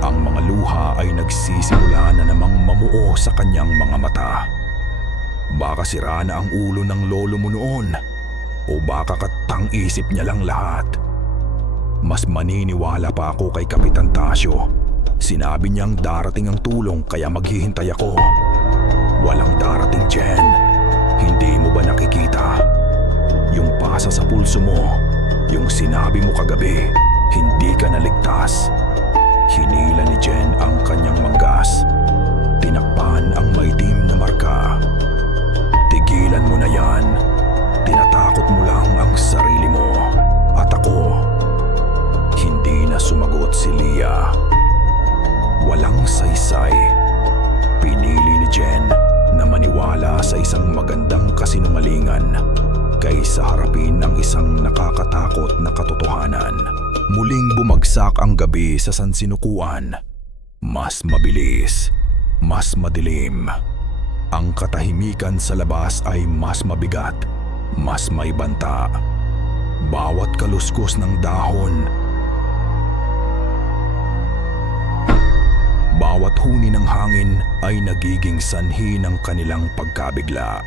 Ang mga luha ay nagsisimula na namang mamuo sa kanyang mga mata. Baka sira na ang ulo ng lolo mo noon. O baka katang-isip niya lang lahat. Mas maniniwala pa ako kay Kapitan Tasyo. Sinabi niyang darating ang tulong kaya maghihintay ako. Walang darating, Jen. Hindi mo ba nakikita? Yung pasa sa pulso mo, yung sinabi mo kagabi, hindi ka naligtas. Hinila ni Jen ang kanyang manggas. tinakpan ang maitim na marka. Tigilan mo na yan. Tinatakot mo lang ang sarili mo. At ako. Hindi na sumagot si Leah. Walang saysay. Pinili ni Jen na maniwala sa isang magandang kasinungalingan kaysa harapin ang isang nakakatakot na katotohanan. Muling bumagsak ang gabi sa sansinukuan. Mas mabilis, mas madilim. Ang katahimikan sa labas ay mas mabigat, mas may banta. Bawat kaluskos ng dahon, bawat huni ng hangin ay nagiging sanhi ng kanilang pagkabigla.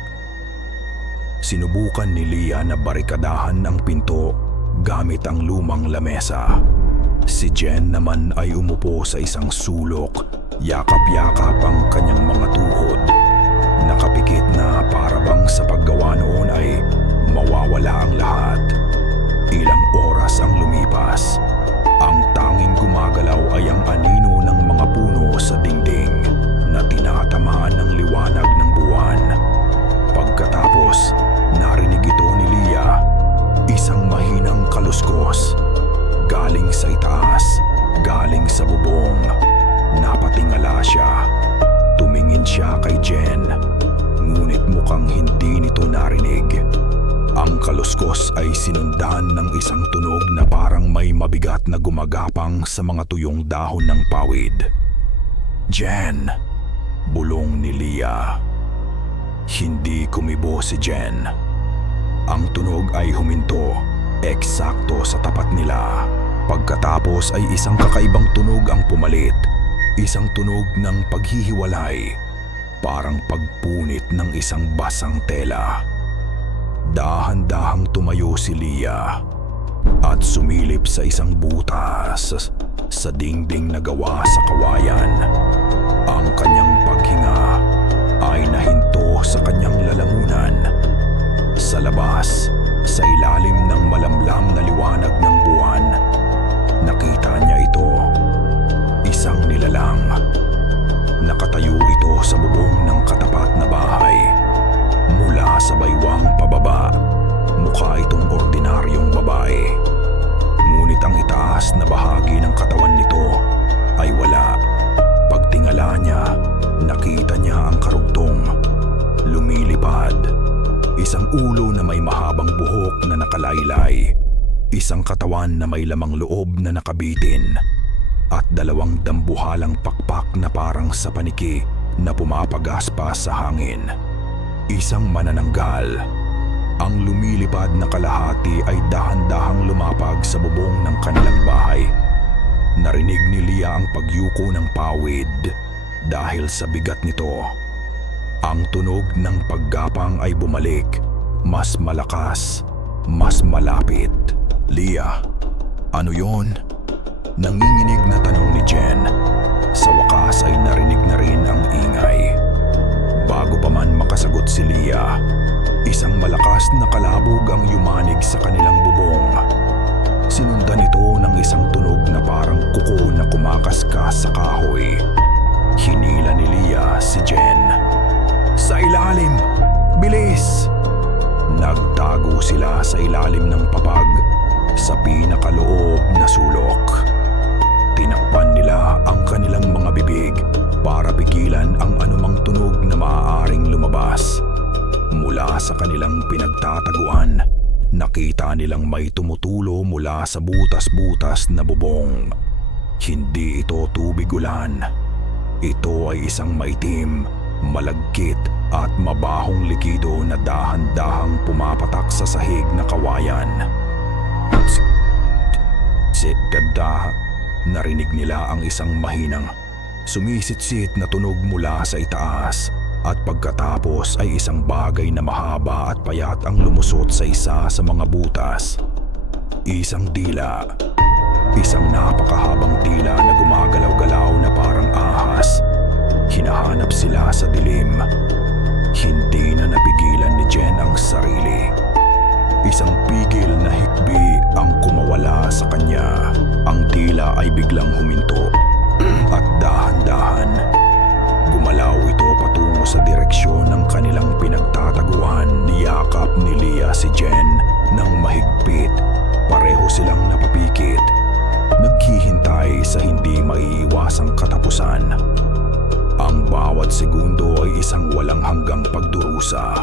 Sinubukan ni Leah na barikadahan ang pinto gamit ang lumang lamesa. Si Jen naman ay umupo sa isang sulok, yakap-yakap ang kanyang mga tuhod. Nakapikit na parabang sa paggawa noon ay mawawala ang lahat. Ilang oras ang lumipas. Ang tanging gumagalaw ay ang anino ng mga puno sa dingding na tinatamaan ng liwanag ng buwan. Pagkatapos, narinig ito ni Leah, isang mahinang kaluskos. Galing sa itaas, galing sa bubong. Napatingala siya. Tumingin siya kay Jen, ngunit mukhang hindi nito narinig. Ang kaluskos ay sinundan ng isang tunog na parang may mabigat na gumagapang sa mga tuyong dahon ng pawid. Jen, bulong ni Leah. Hindi kumibo si Jen. Ang tunog ay huminto, eksakto sa tapat nila. Pagkatapos ay isang kakaibang tunog ang pumalit. Isang tunog ng paghihiwalay, parang pagpunit ng isang basang tela. Dahan-dahang tumayo si Leah at sumilip sa isang butas sa dingding na gawa sa kawayan. Ang kanyang paghinga ay nahinto sa kanyang lalamunan. Sa labas, sa ilalim ng malamlam na liwanag ng buwan, nakita niya ito. Isang nilalang. Nakatayo ito sa bubong ng katapat na bahay. Mula sa baywang pababa, mukha itong ordinaryong babae. Ngunit ang itaas na bahagi ng katawan nito ay wala. Pagtingala niya, nakita niya ang karugtong. Lumilipad. Isang ulo na may mahabang buhok na nakalaylay. Isang katawan na may lamang loob na nakabitin. At dalawang dambuhalang pakpak na parang sa paniki na pumapagaspa sa hangin. Isang manananggal. Ang lumilipad na kalahati ay dahan-dahang lumapag sa bubong ng kanilang bahay. Narinig ni Leah ang pagyuko ng pawid dahil sa bigat nito. Ang tunog ng paggapang ay bumalik, mas malakas, mas malapit. Leah, ano yon? Nanginginig na tanong ni Jen. Sa wakas ay narinig na rin ang ingay. Bago pa man makasagot si Leah, isang malakas na kalabog ang yumanig sa kanilang bubong. Sinundan ito ng isang tunog na parang kuko na kumakaskas sa kahoy. Hinila ni Leah si Jen. Sa ilalim! Bilis! Nagtago sila sa ilalim ng papag sa pinakaloob na sulok. Tinakpan nila ang kanilang mga bibig para pigilan ang anumang tunog na maaaring lumabas. Mula sa kanilang pinagtataguan, nakita nilang may tumutulo mula sa butas-butas na bubong. Hindi ito tubig ulan. Ito ay isang maitim, malagkit at mabahong likido na dahan-dahang pumapatak sa sahig na kawayan. Ganda, narinig nila ang isang mahinang, sumisitsit na tunog mula sa itaas at pagkatapos ay isang bagay na mahaba at payat ang lumusot sa isa sa mga butas. Isang dila. Isang napakahabang dila na gumagalaw-galaw na parang ahas. Hinahanap sila sa dilim. Hindi na napigilan ni Jen ang sarili. Isang pigil na hikbi ang kumawala sa kanya. Ang dila ay biglang huminto at dahan-dahan gumalaw maiiwasang katapusan. Ang bawat segundo ay isang walang hanggang pagdurusa.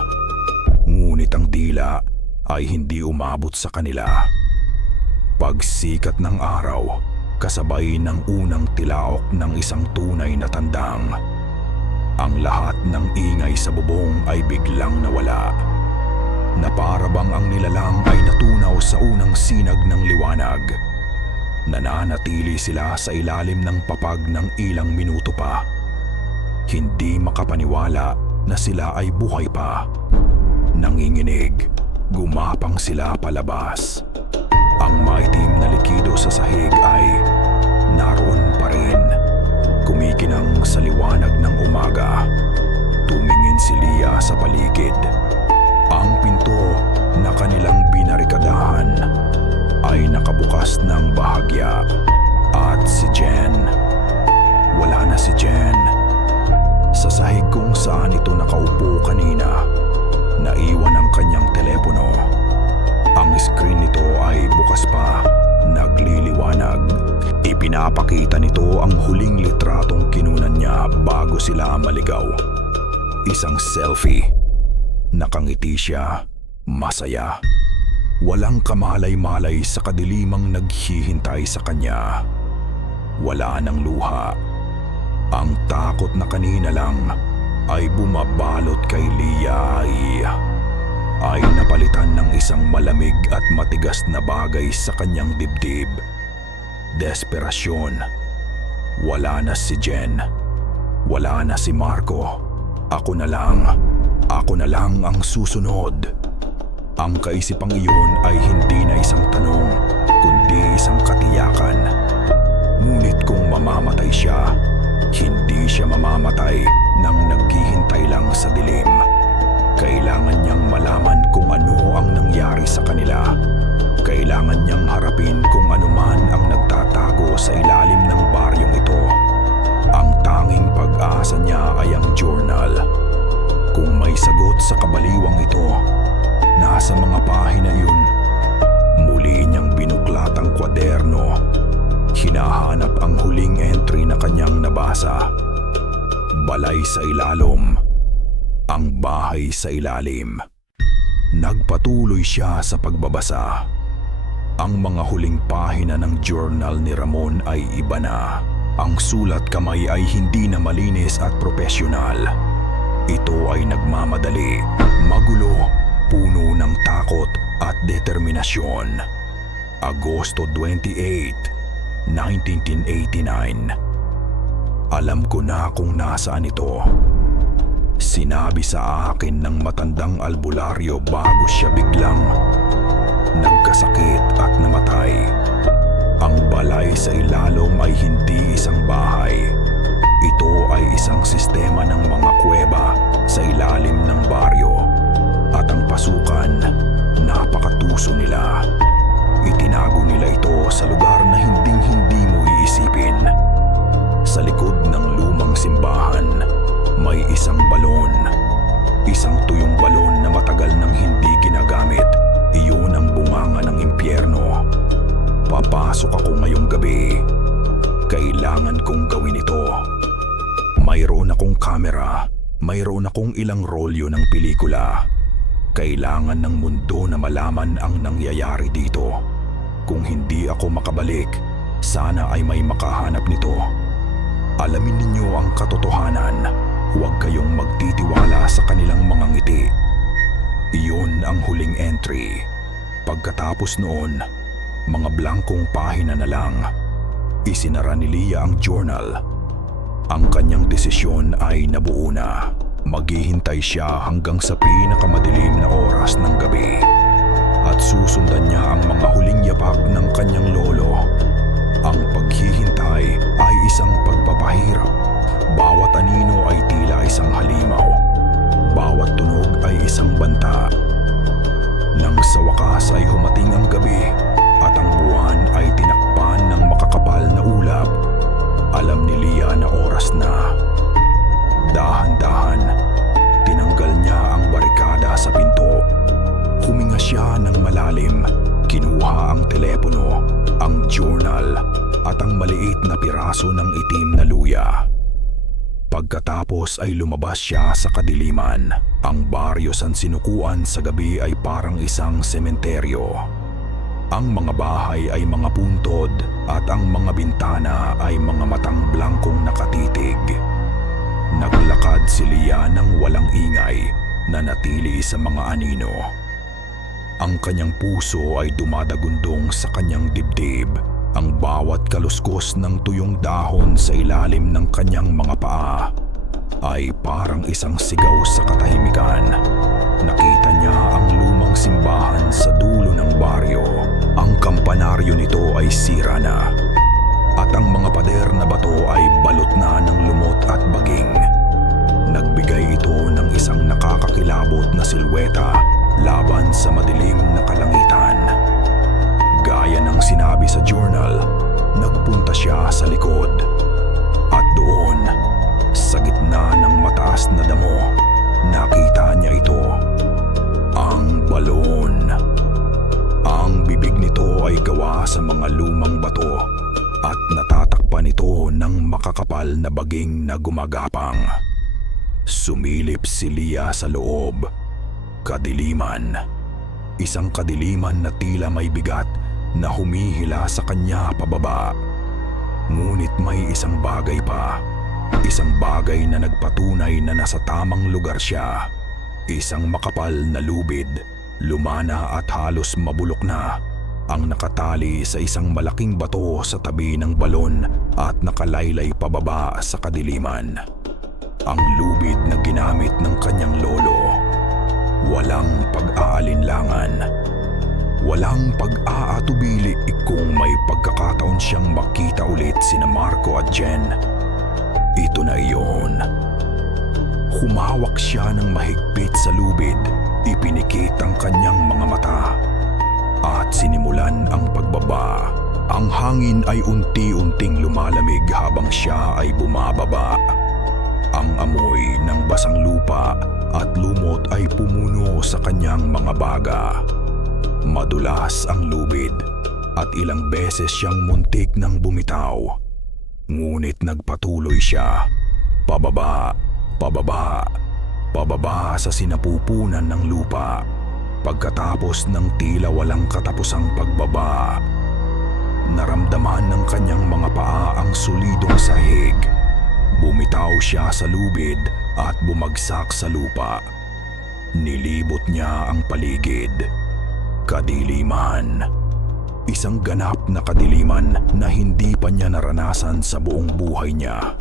Ngunit ang dila ay hindi umabot sa kanila. Pagsikat ng araw, kasabay ng unang tilaok ng isang tunay na tandang, ang lahat ng ingay sa bubong ay biglang nawala. Na para bang ang nilalang ay natunaw sa unang sinag ng liwanag. Nananatili sila sa ilalim ng papag ng ilang minuto pa. Hindi makapaniwala na sila ay buhay pa. Nanginginig, gumapang sila palabas. Ang maitim na likido sa sahig ay naroon pa rin. Kumikinang sa liwanag ng umaga. Tumingin si Lia sa paligid. Ang pinto na kanilang binarikadahan ay nakabukas ng bahagya. At si Jen, wala na si Jen. Sa sahig kung saan ito nakaupo kanina, naiwan ang kanyang telepono. Ang screen nito ay bukas pa, nagliliwanag. Ipinapakita nito ang huling litratong kinunan niya bago sila maligaw. Isang selfie. Nakangiti siya, masaya. Walang kamalay-malay sa kadilimang naghihintay sa kanya. Wala nang luha. Ang takot na kanina lang ay bumabalot kay Lia ay napalitan ng isang malamig at matigas na bagay sa kanyang dibdib. Desperasyon. Wala na si Jen. Wala na si Marco. Ako na lang ang susunod. Ang kaisipang iyon ay hindi na isang tanong, kundi isang katiyakan. Ngunit kung mamamatay siya, hindi siya mamamatay nang naghihintay lang sa dilim. Kailangan niyang malaman kung ano ang nangyari sa kanila. Kailangan niyang harapin kung ano man ang nagtatago sa ilalim ng baryong ito. Ang tanging pag-asa niya ay ang journal. Kung may sagot sa kabaliwang ito, nasa mga pahina yun. Muli niyang binuklat ang kwaderno. Hinahanap ang huling entry na kanyang nabasa. Balay sa ilalom. Ang bahay sa ilalim. Nagpatuloy siya sa pagbabasa. Ang mga huling pahina ng journal ni Ramon ay iba na. Ang sulat kamay ay hindi na malinis at propesyonal. Ito ay nagmamadali, magulo, puno ng takot at determinasyon. Agosto 28, 1989. Alam ko na kung nasaan ito. Sinabi sa akin ng matandang albularyo bago siya biglang nagkasakit at namatay. Ang balay sa ilalom ay hindi isang bahay. Ito ay isang sistema ng mga kuweba sa ilalim ng baryo. At ang pasukan, napakatuso nila. Itinago nila ito sa lugar na hinding-hindi mo iisipin. Sa likod ng lumang simbahan, may isang balon. Isang tuyong balon na matagal nang hindi ginagamit. Iyon ang bunganga ng impyerno. Papasok ako ngayong gabi. Kailangan kong gawin ito. Mayroon akong kamera. Mayroon akong ilang rolyo ng pelikula. Kailangan ng mundo na malaman ang nangyayari dito. Kung hindi ako makabalik, sana ay may makahanap nito. Alamin ninyo ang katotohanan. Huwag kayong magtitiwala sa kanilang mga ngiti. Iyon ang huling entry. Pagkatapos noon, mga blankong pahina na lang. Isinara ni Lia ang journal. Ang kanyang desisyon ay nabuo na. Maghihintay siya hanggang sa pinakamadilim na oras ng gabi. At susundan niya ang mga huling yapak ng kanyang lolo. Ang paghihintay ay isang pagpapahirap. Bawat anino ay tila isang halimaw. Bawat tunog ay isang banta. Nang sa wakas ay humating ang gabi at ang buwan ay tinakpan ng makakapal na ulap, alam ni Lia na oras na. Dahan-dahan, tinanggal niya ang barikada sa pinto. Huminga siya ng malalim, kinuha ang telepono, ang journal, at ang maliit na piraso ng itim na luya. Pagkatapos ay lumabas siya sa kadiliman. Ang baryo San Sinukuan sa gabi ay parang isang sementeryo. Ang mga bahay ay mga puntod at ang mga bintana ay mga matang blangkong nakatitig. Naglakad si Lia ng walang ingay, nanatili sa mga anino. Ang kanyang puso ay dumadagundong sa kanyang dibdib. Ang bawat kaluskos ng tuyong dahon sa ilalim ng kanyang mga paa ay parang isang sigaw sa katahimikan. Nakita niya ang lumang simbahan sa dulo ng baryo. Ang kampanaryo nito ay sira na at ang mga pader na bato ay balot na ng lumot at baging. Nagbigay ito ng isang nakakakilabot na silweta laban sa madilim na kalangitan. Gaya ng sinabi sa journal, nagpunta siya sa likod. At doon, sa gitna ng mataas na damo, nakita niya ito. Ang balon. Ang bibig nito ay gawa sa mga lumang bato at natatakpan ito ng makakapal na baging na gumagapang. Sumilip si Lia sa loob. Kadiliman. Isang kadiliman na tila may bigat na humihila sa kanya pababa. Ngunit may isang bagay pa. Isang bagay na nagpatunay na nasa tamang lugar siya. Isang makapal na lubid, lumana at halos mabulok na, ang nakatali sa isang malaking bato sa tabi ng balon at nakalaylay pababa sa kadiliman. Ang lubid na ginamit ng kanyang lolo. Walang pag-aalinlangan. Walang pag-aatubili kung may pagkakataon siyang makita ulit sina Marco at Jen. Ito na iyon. Humawak siya ng mahigpit sa lubid, ipinikit ang kanyang mga mata, at sinimulan ang pagbaba. Ang hangin ay unti-unting lumalamig habang siya ay bumababa. Ang amoy ng basang lupa at lumot ay pumuno sa kanyang mga baga. Madulas ang lubid at ilang beses siyang muntik nang bumitaw. Ngunit nagpatuloy siya. Pababa, pababa, pababa sa sinapupunan ng lupa. Pagkatapos ng tila walang katapusang pagbaba, naramdaman ng kanyang mga paa ang solidong sahig. Bumitaw siya sa lubid at bumagsak sa lupa. Nilibot niya ang paligid. Kadiliman. Isang ganap na kadiliman na hindi pa niya naranasan sa buong buhay niya.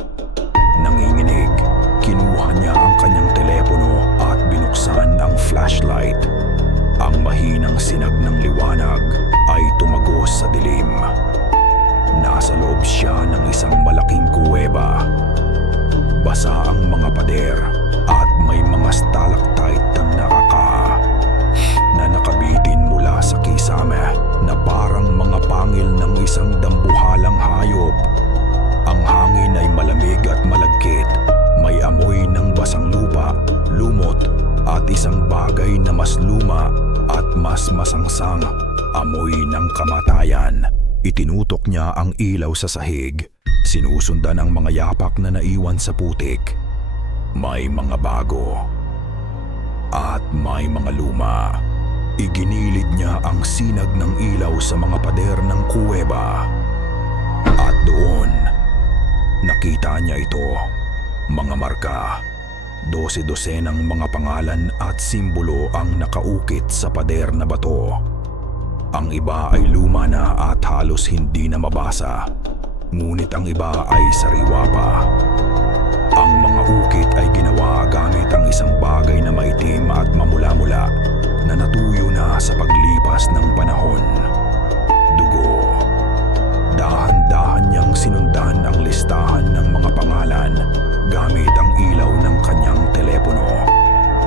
Nanginginig, kinuha niya ang kanyang telepono at binuksan ang flashlight. Ang mahinang sinag ng liwanag ay tumagos sa dilim. Nasa loob siya ng isang malaking kuweba. Basa ang mga pader at may mga stalactite na nakabitin mula sa kisame na parang mga pangil ng isang dambuhalang hayop. Ang hangin ay malamig at malagkit. May amoy ng basang lupa, lumot at isang bagay na mas luma at mas masangsang, amoy ng kamatayan. Itinutok niya ang ilaw sa sahig. Sinusundan ang mga yapak na naiwan sa putik. May mga bago at may mga luma. Iginilid niya ang sinag ng ilaw sa mga pader ng kuweba. At doon, nakita niya ito. Mga marka. 12-dosenang mga pangalan at simbolo ang nakaukit sa pader na bato. Ang iba ay luma na at halos hindi na mabasa. Ngunit ang iba ay sariwa pa. Ang mga ukit ay ginawa gamit ang isang bagay na maitim at mamula-mula na natuyo na sa paglipas ng panahon. Dugo. Dahan-dahan niyang sinundan ang listahan ng mga pangalan gamit ang ilaw ng kanyang telepono.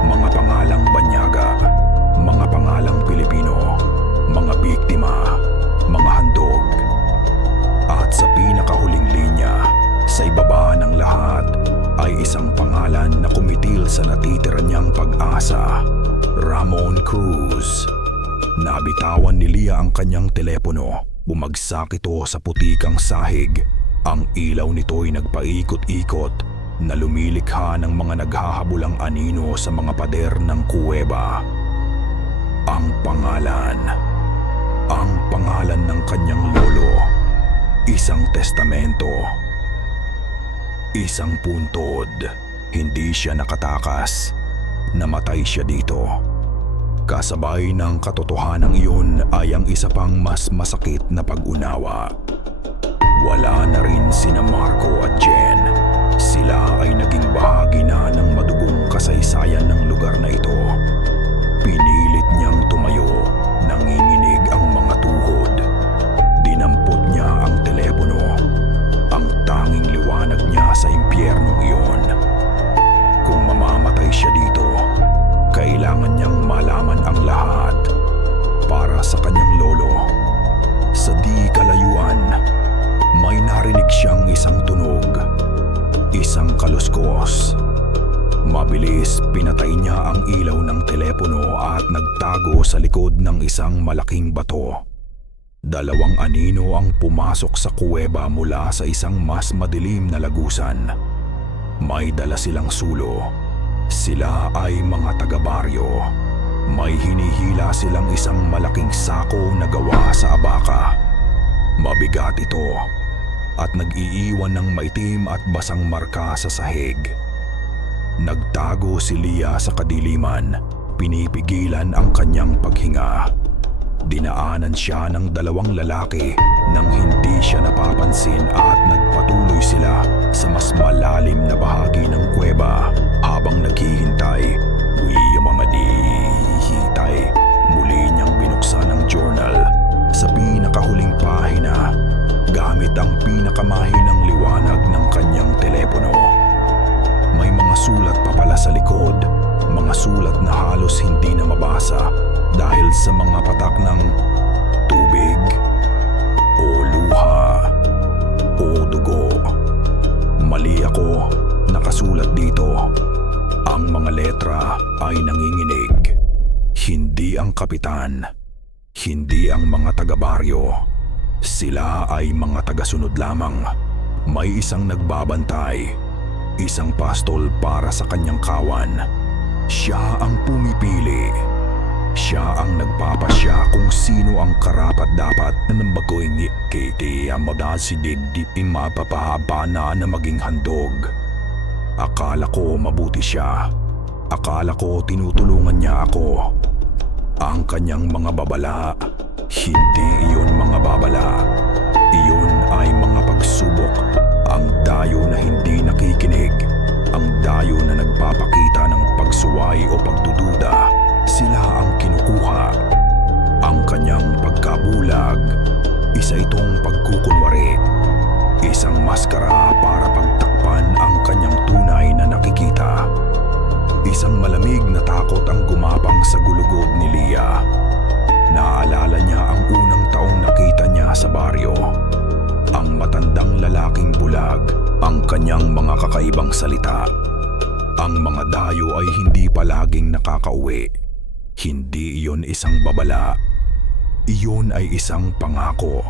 Mga pangalang banyaga, mga pangalang Pilipino, mga biktima, mga handog. At sa pinakahuling linya, sa ibaba ng lahat, ay isang pangalan na kumitil sa natitira niyang pag-asa. Ramon Cruz. Nabitawan ni Lia ang kanyang telepono. Bumagsak ito sa putikang sahig. Ang ilaw nito'y nagpaikot-ikot na lumilikha ng mga naghahabulang anino sa mga pader ng kuweba. Ang pangalan ng kanyang lolo. Isang testamento. Isang puntod. Hindi siya nakatakas. Namatay siya dito. Kasabay ng katotohanan iyon ay ang isa pang mas masakit na pag-unawa. Wala na rin sina Marco at Jen. Sila ay naging bahagi na ng madugong kasaysayan ng lugar na ito. Pinilit niyang tumayo, nanginginig ang mga tuhod. Dinampot niya ang telepono, ang tanging liwanag niya sa impyernong iyon. Kung mamamatay siya dito, kailangan niyang malaman ang lahat para sa kanyang lolo. Sa di kalayuan, may narinig siyang isang tunog, isang kaluskos. Mabilis pinatay niya ang ilaw ng telepono at nagtago sa likod ng isang malaking bato. Dalawang anino ang pumasok sa kuweba mula sa isang mas madilim na lagusan. May dala silang sulo. Sila ay mga taga-baryo. May hinihila silang isang malaking sako na gawa sa abaka. Mabigat ito at nag-iiwan ng maitim at basang marka sa sahig. Nagtago si Lia sa kadiliman, pinipigilan ang kanyang paghinga. Dinaanan siya ng dalawang lalaki nang hindi siya napapansin at nagpatuloy sila sa mas malalim na bahagi ng kuweba. Habang naghihintay, Wiyamadihitay, muli niyang binuksan ang journal. Sa pinakahuling pahina, gamit ang pinakamahinang liwanag ng kanyang telepono. May mga sulat pa pala sa likod, mga sulat na halos hindi na mabasa dahil sa mga patak ng tubig o luha o dugo. Mali ako, nakasulat dito. Ang mga letra ay nanginginig. Hindi ang kapitan, hindi ang mga taga-baryo. Sila ay mga taga-sunod lamang. May isang nagbabantay, isang pastol para sa kanyang kawan. Siya ang pumipili. Siya ang nagpapasya kung sino ang karapat-dapat na nambagoy kiti ang madasidid di mapapahaba na maging handog. Akala ko mabuti siya. Akala ko tinutulungan niya ako. Ang kanyang mga babala, hindi iyon mga babala. Iyon ay mga pagsubok. Ang dayo na hindi nakikinig. Ang dayo na nagpapakita ng pagsuway o pagdududa. Sila ang kinukuha. Ang kanyang pagkabulag, isa itong pagkukunwari. Isang maskara para pagtakpan ang kanyang tunay na nakikita. Isang malamig na takot ang gumapang sa gulugod ni Lia. Naalala niya ang unang taong nakita niya sa baryo. Ang matandang lalaking bulag, ang kanyang mga kakaibang salita. Ang mga dayo ay hindi palaging nakakauwi. Hindi iyon isang babala. Iyon ay isang pangako.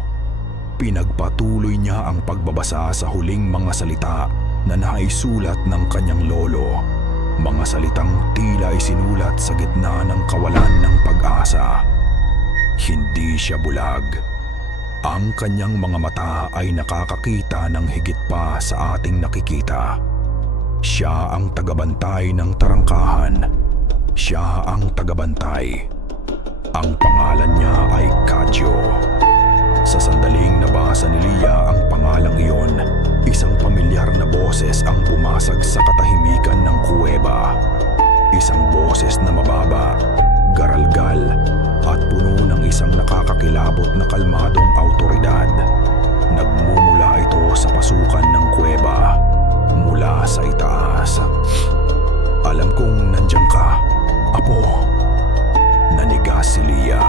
Pinagpatuloy niya ang pagbabasa sa huling mga salita na naisulat ng kanyang lolo. Mga salitang tila isinulat sa gitna ng kawalan ng pag-asa. Hindi siya bulag. Ang kanyang mga mata ay nakakakita ng higit pa sa ating nakikita. Siya ang tagabantay ng tarangkahan. Siya ang tagabantay. Ang pangalan niya ay Kadyo. Sa sandaling nabasa ni Lia ang pangalang iyon, isang pamilyar na boses ang bumasag sa katahimikan ng kuweba. Isang boses na mababa, garalgal, at puno ng isang nakakakilabot na kalmadong awtoridad. Nagmumula ito sa pasukan ng kuweba, mula sa itaas. Alam kong nandiyan ka, Apo. Nanigas si Lia.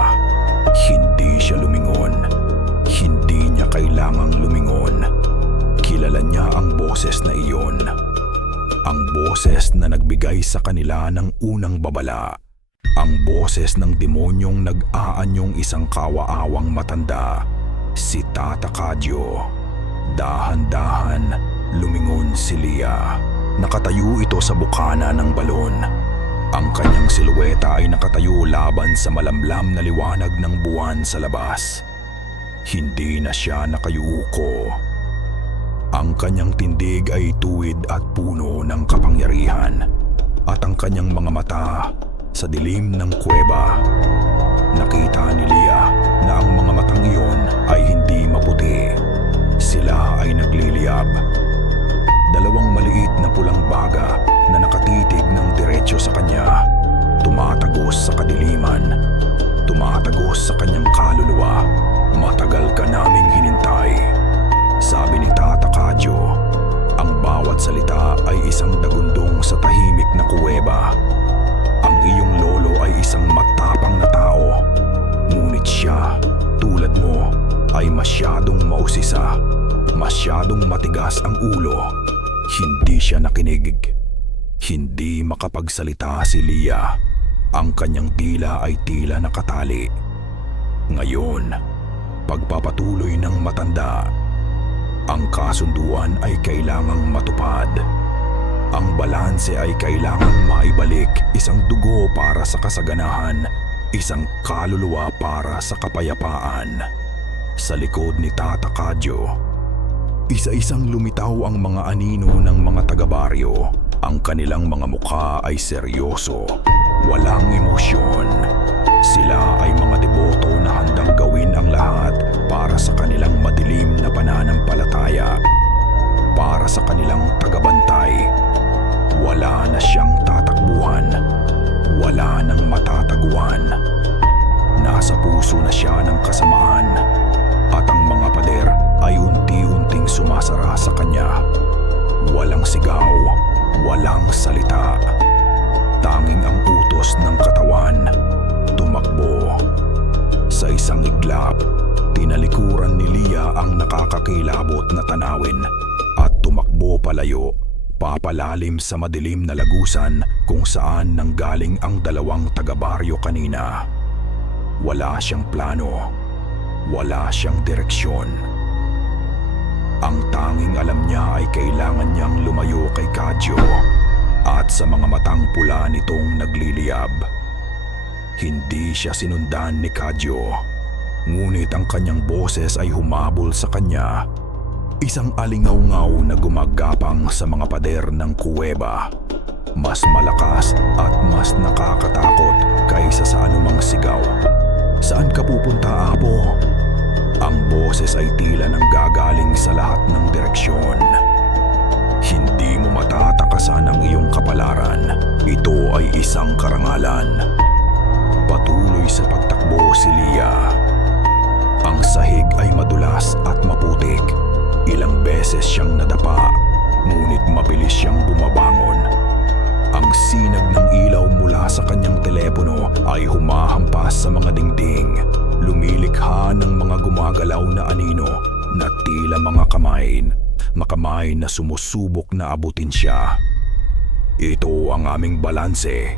Hindi siya lumingon. Hindi niya kailangang lumingon. Kilala niya ang boses na iyon. Ang boses na nagbigay sa kanila ng unang babala. Ang boses ng demonyong nag-aanyong isang kawaawang matanda, si Tata Kadyo. Dahan-dahan lumingon si Lia. Nakatayo ito sa bukana ng balon. Ang kanyang silueta ay nakatayo laban sa malamlam na liwanag ng buwan sa labas. Hindi na siya nakayuko. Ang kanyang tindig ay tuwid at puno ng kapangyarihan, at ang kanyang mga mata sa dilim ng kuweba. Nakita ni Lia na ang mga matang iyon ay hindi maputi. Sila ay nagliliyab. Dalawang maliit na pulang baga na nakatitig ng diretsyo sa kanya, tumatagos sa kadiliman, tumatagos sa kanyang kaluluwa. Matagal ka naming hinintay. Sabi ni Tata Kadyo, ang bawat salita ay isang dagundong sa tahimik na kuweba. Ang iyong lolo ay isang matapang na tao, ngunit siya, tulad mo, ay masyadong mausisa, masyadong matigas ang ulo. Hindi siya nakinig. Hindi makapagsalita si Lia. Ang kanyang dila ay tila nakatali. Ngayon, pagpapatuloy ng matanda, ang kasunduan ay kailangang matupad. Ang balanse ay kailangang maibalik, isang dugo para sa kasaganahan, isang kaluluwa para sa kapayapaan. Sa likod ni Tata Kadyo, isa-isang lumitaw ang mga anino ng mga taga-baryo. Ang kanilang mga mukha ay seryoso, walang emosyon. Sila ay mga deboto na handang gawin ang lahat para sa kanilang madilim na pananampalataya, para sa kanilang tagabantay. Wala na siyang tatakbuhan, wala nang matataguan. Nasa puso na siya ng kasamaan, at ang mga pader ay unti-unting sumasara sa kanya. Walang sigaw, walang salita. Tanging ang utos ng katawan, tumakbo. Sa isang iglap, tinalikuran ni Lia ang nakakakilabot na tanawin at tumakbo palayo, papalalim sa madilim na lagusan kung saan nanggaling ang dalawang taga-baryo kanina. Wala siyang plano. Wala siyang direksyon. Ang tanging alam niya ay kailangan niyang lumayo kay Kadyo at sa mga matang pula nitong nagliliyab. Hindi siya sinundan ni Kadyo, ngunit ang kanyang boses ay humabol sa kanya. Isang alingaw-ngaw na gumagapang sa mga pader ng kuweba. Mas malakas at mas nakakatakot kaysa sa anumang sigaw. Saan ka pupunta, Apo? Ang boses ay tila nang gagaling sa lahat ng direksyon. Hindi mo matatakasan ang iyong kapalaran. Ito ay isang karangalan. Patuloy sa pagtakbo si Lia. Ang sahig ay madulas at maputik. Ilang beses siyang nadapa, ngunit mabilis siyang bumabangon. Ang sinag ng ilaw mula sa kanyang telepono ay humahampas sa mga dingding, lumilikha ng mga gumagalaw na anino na tila mga makamay na sumusubok na abutin siya. Ito ang aming balanse,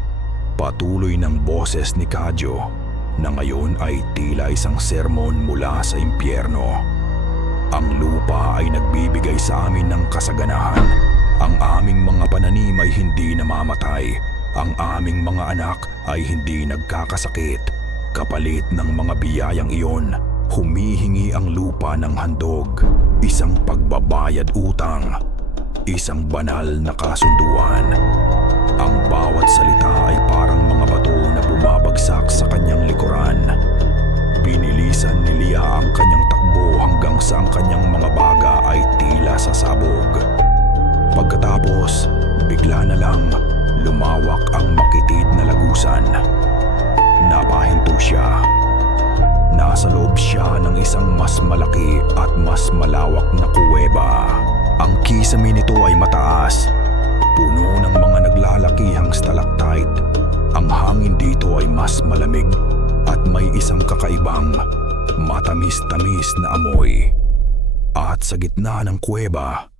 patuloy ng boses ni Kadyo, na ngayon ay tila isang sermon mula sa impyerno. Ang lupa ay nagbibigay sa amin ng kasaganahan. Ang aming mga pananim ay hindi namamatay. Ang aming mga anak ay hindi nagkakasakit. Kapalit ng mga biyayang iyon, humihingi ang lupa ng handog, isang pagbabayad utang, isang banal na kasunduan. Ang bawat salita ay parang mga bato na bumabagsak sa kanyang likuran. Binilisan ni Lia ang kanyang takbo hanggang sa ang kanyang mga baga ay tila sasabog. Pagkatapos, bigla na lang lumawak ang makitid na lagusan. Napahinto siya. Nasa loob siya ng isang mas malaki at mas malawak na kuweba. Ang kisame nito ay mataas, puno ng mga naglalakihang stalactite. Ang hangin dito ay mas malamig at may isang kakaibang, matamis-tamis na amoy. At sa gitna ng kuweba,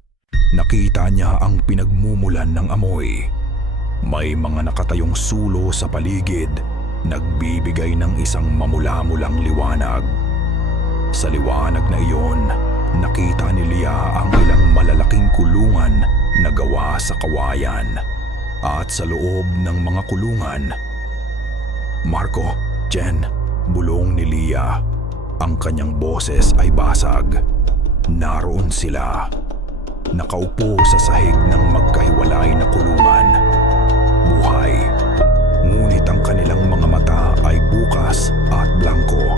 nakita niya ang pinagmumulan ng amoy. May mga nakatayong sulo sa paligid, nagbibigay ng isang mamula-mulang liwanag. Sa liwanag na iyon, nakita ni Lia ang ilang malalaking kulungan na gawa sa kawayan. At sa loob ng mga kulungan, Marco, Jen, bulong ni Lia. Ang kanyang boses ay basag. Naroon sila. Nakaupo sa sahig ng magkahiwalay na kulungan. Buhay. Ngunit ang kanilang mga mata ay bukas at blanko.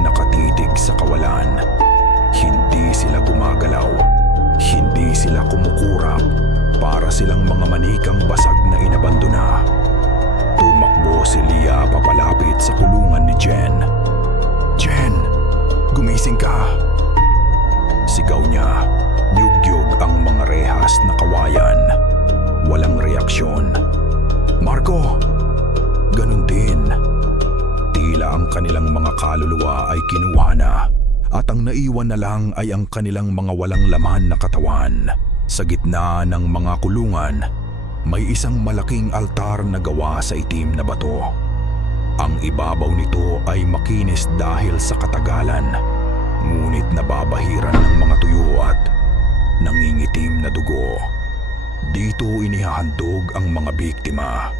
Nakatitig sa kawalan. Hindi sila gumagalaw. Hindi sila kumukurap. Para silang mga manikang basag na inabandona. Tumakbo si Lia papalapit sa kulungan ni Jen. Jen, gumising ka! Sigaw niya. Nyug-yug ang mga rehas na kawayan. Walang reaksyon. Marco! Ganun din. Tila ang kanilang mga kaluluwa ay kinuha na. At ang naiwan na lang ay ang kanilang mga walang laman na katawan. Sa gitna ng mga kulungan, may isang malaking altar na gawa sa itim na bato. Ang ibabaw nito ay makinis dahil sa katagalan, ngunit nababahiran ng mga tuyo at nangingitim na dugo. Dito inihahandog ang mga biktima.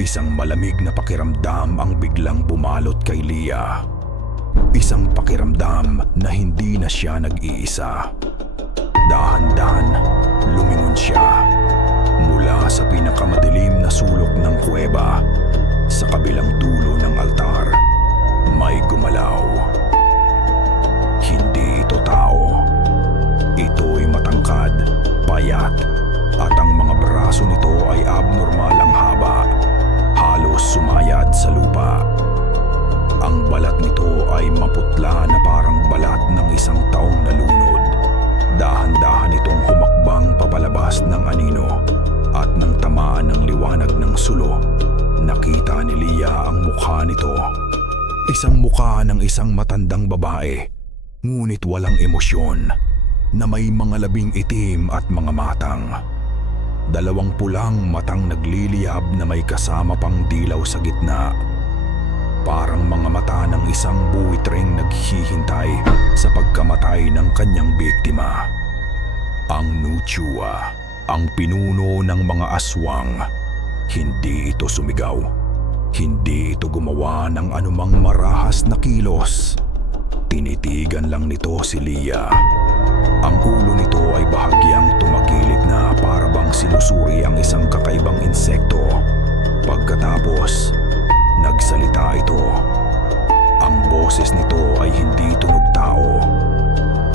Isang malamig na pakiramdam ang biglang bumalot kay Lia. Isang pakiramdam na hindi na siya nag-iisa. Dahan-dahan, lumingon siya. Mula sa pinakamadilim na sulok ng kuweba, sa kabilang dulo ng altar, may gumalaw. Hindi ito tao. Ito'y matangkad, payat, at ang mga braso nito ay abnormal ang haba, halos sumayad sa lupa. Ang balat nito ay maputla na parang balat ng isang taong nalunod. Dahan-dahan itong humakbang papalabas ng anino at nang tamaan ng liwanag ng sulo, nakita ni Lia ang mukha nito. Isang mukha ng isang matandang babae, ngunit walang emosyon, na may mga labing itim at mga matang. Dalawang pulang matang nagliliyab na may kasama pang dilaw sa gitna. Parang mga mata ng isang buwitreng naghihintay sa pagkamatay ng kanyang biktima. Ang Nuchua, ang pinuno ng mga aswang. Hindi ito sumigaw. Hindi ito gumawa ng anumang marahas na kilos. Tinitigan lang nito si Lia. Ang ulo nito ay bahagyang tumagilid na para bang sinusuri ang isang kakaibang insekto. Pagkatapos, nagsalita ito. Ang boses nito ay hindi tunog tao.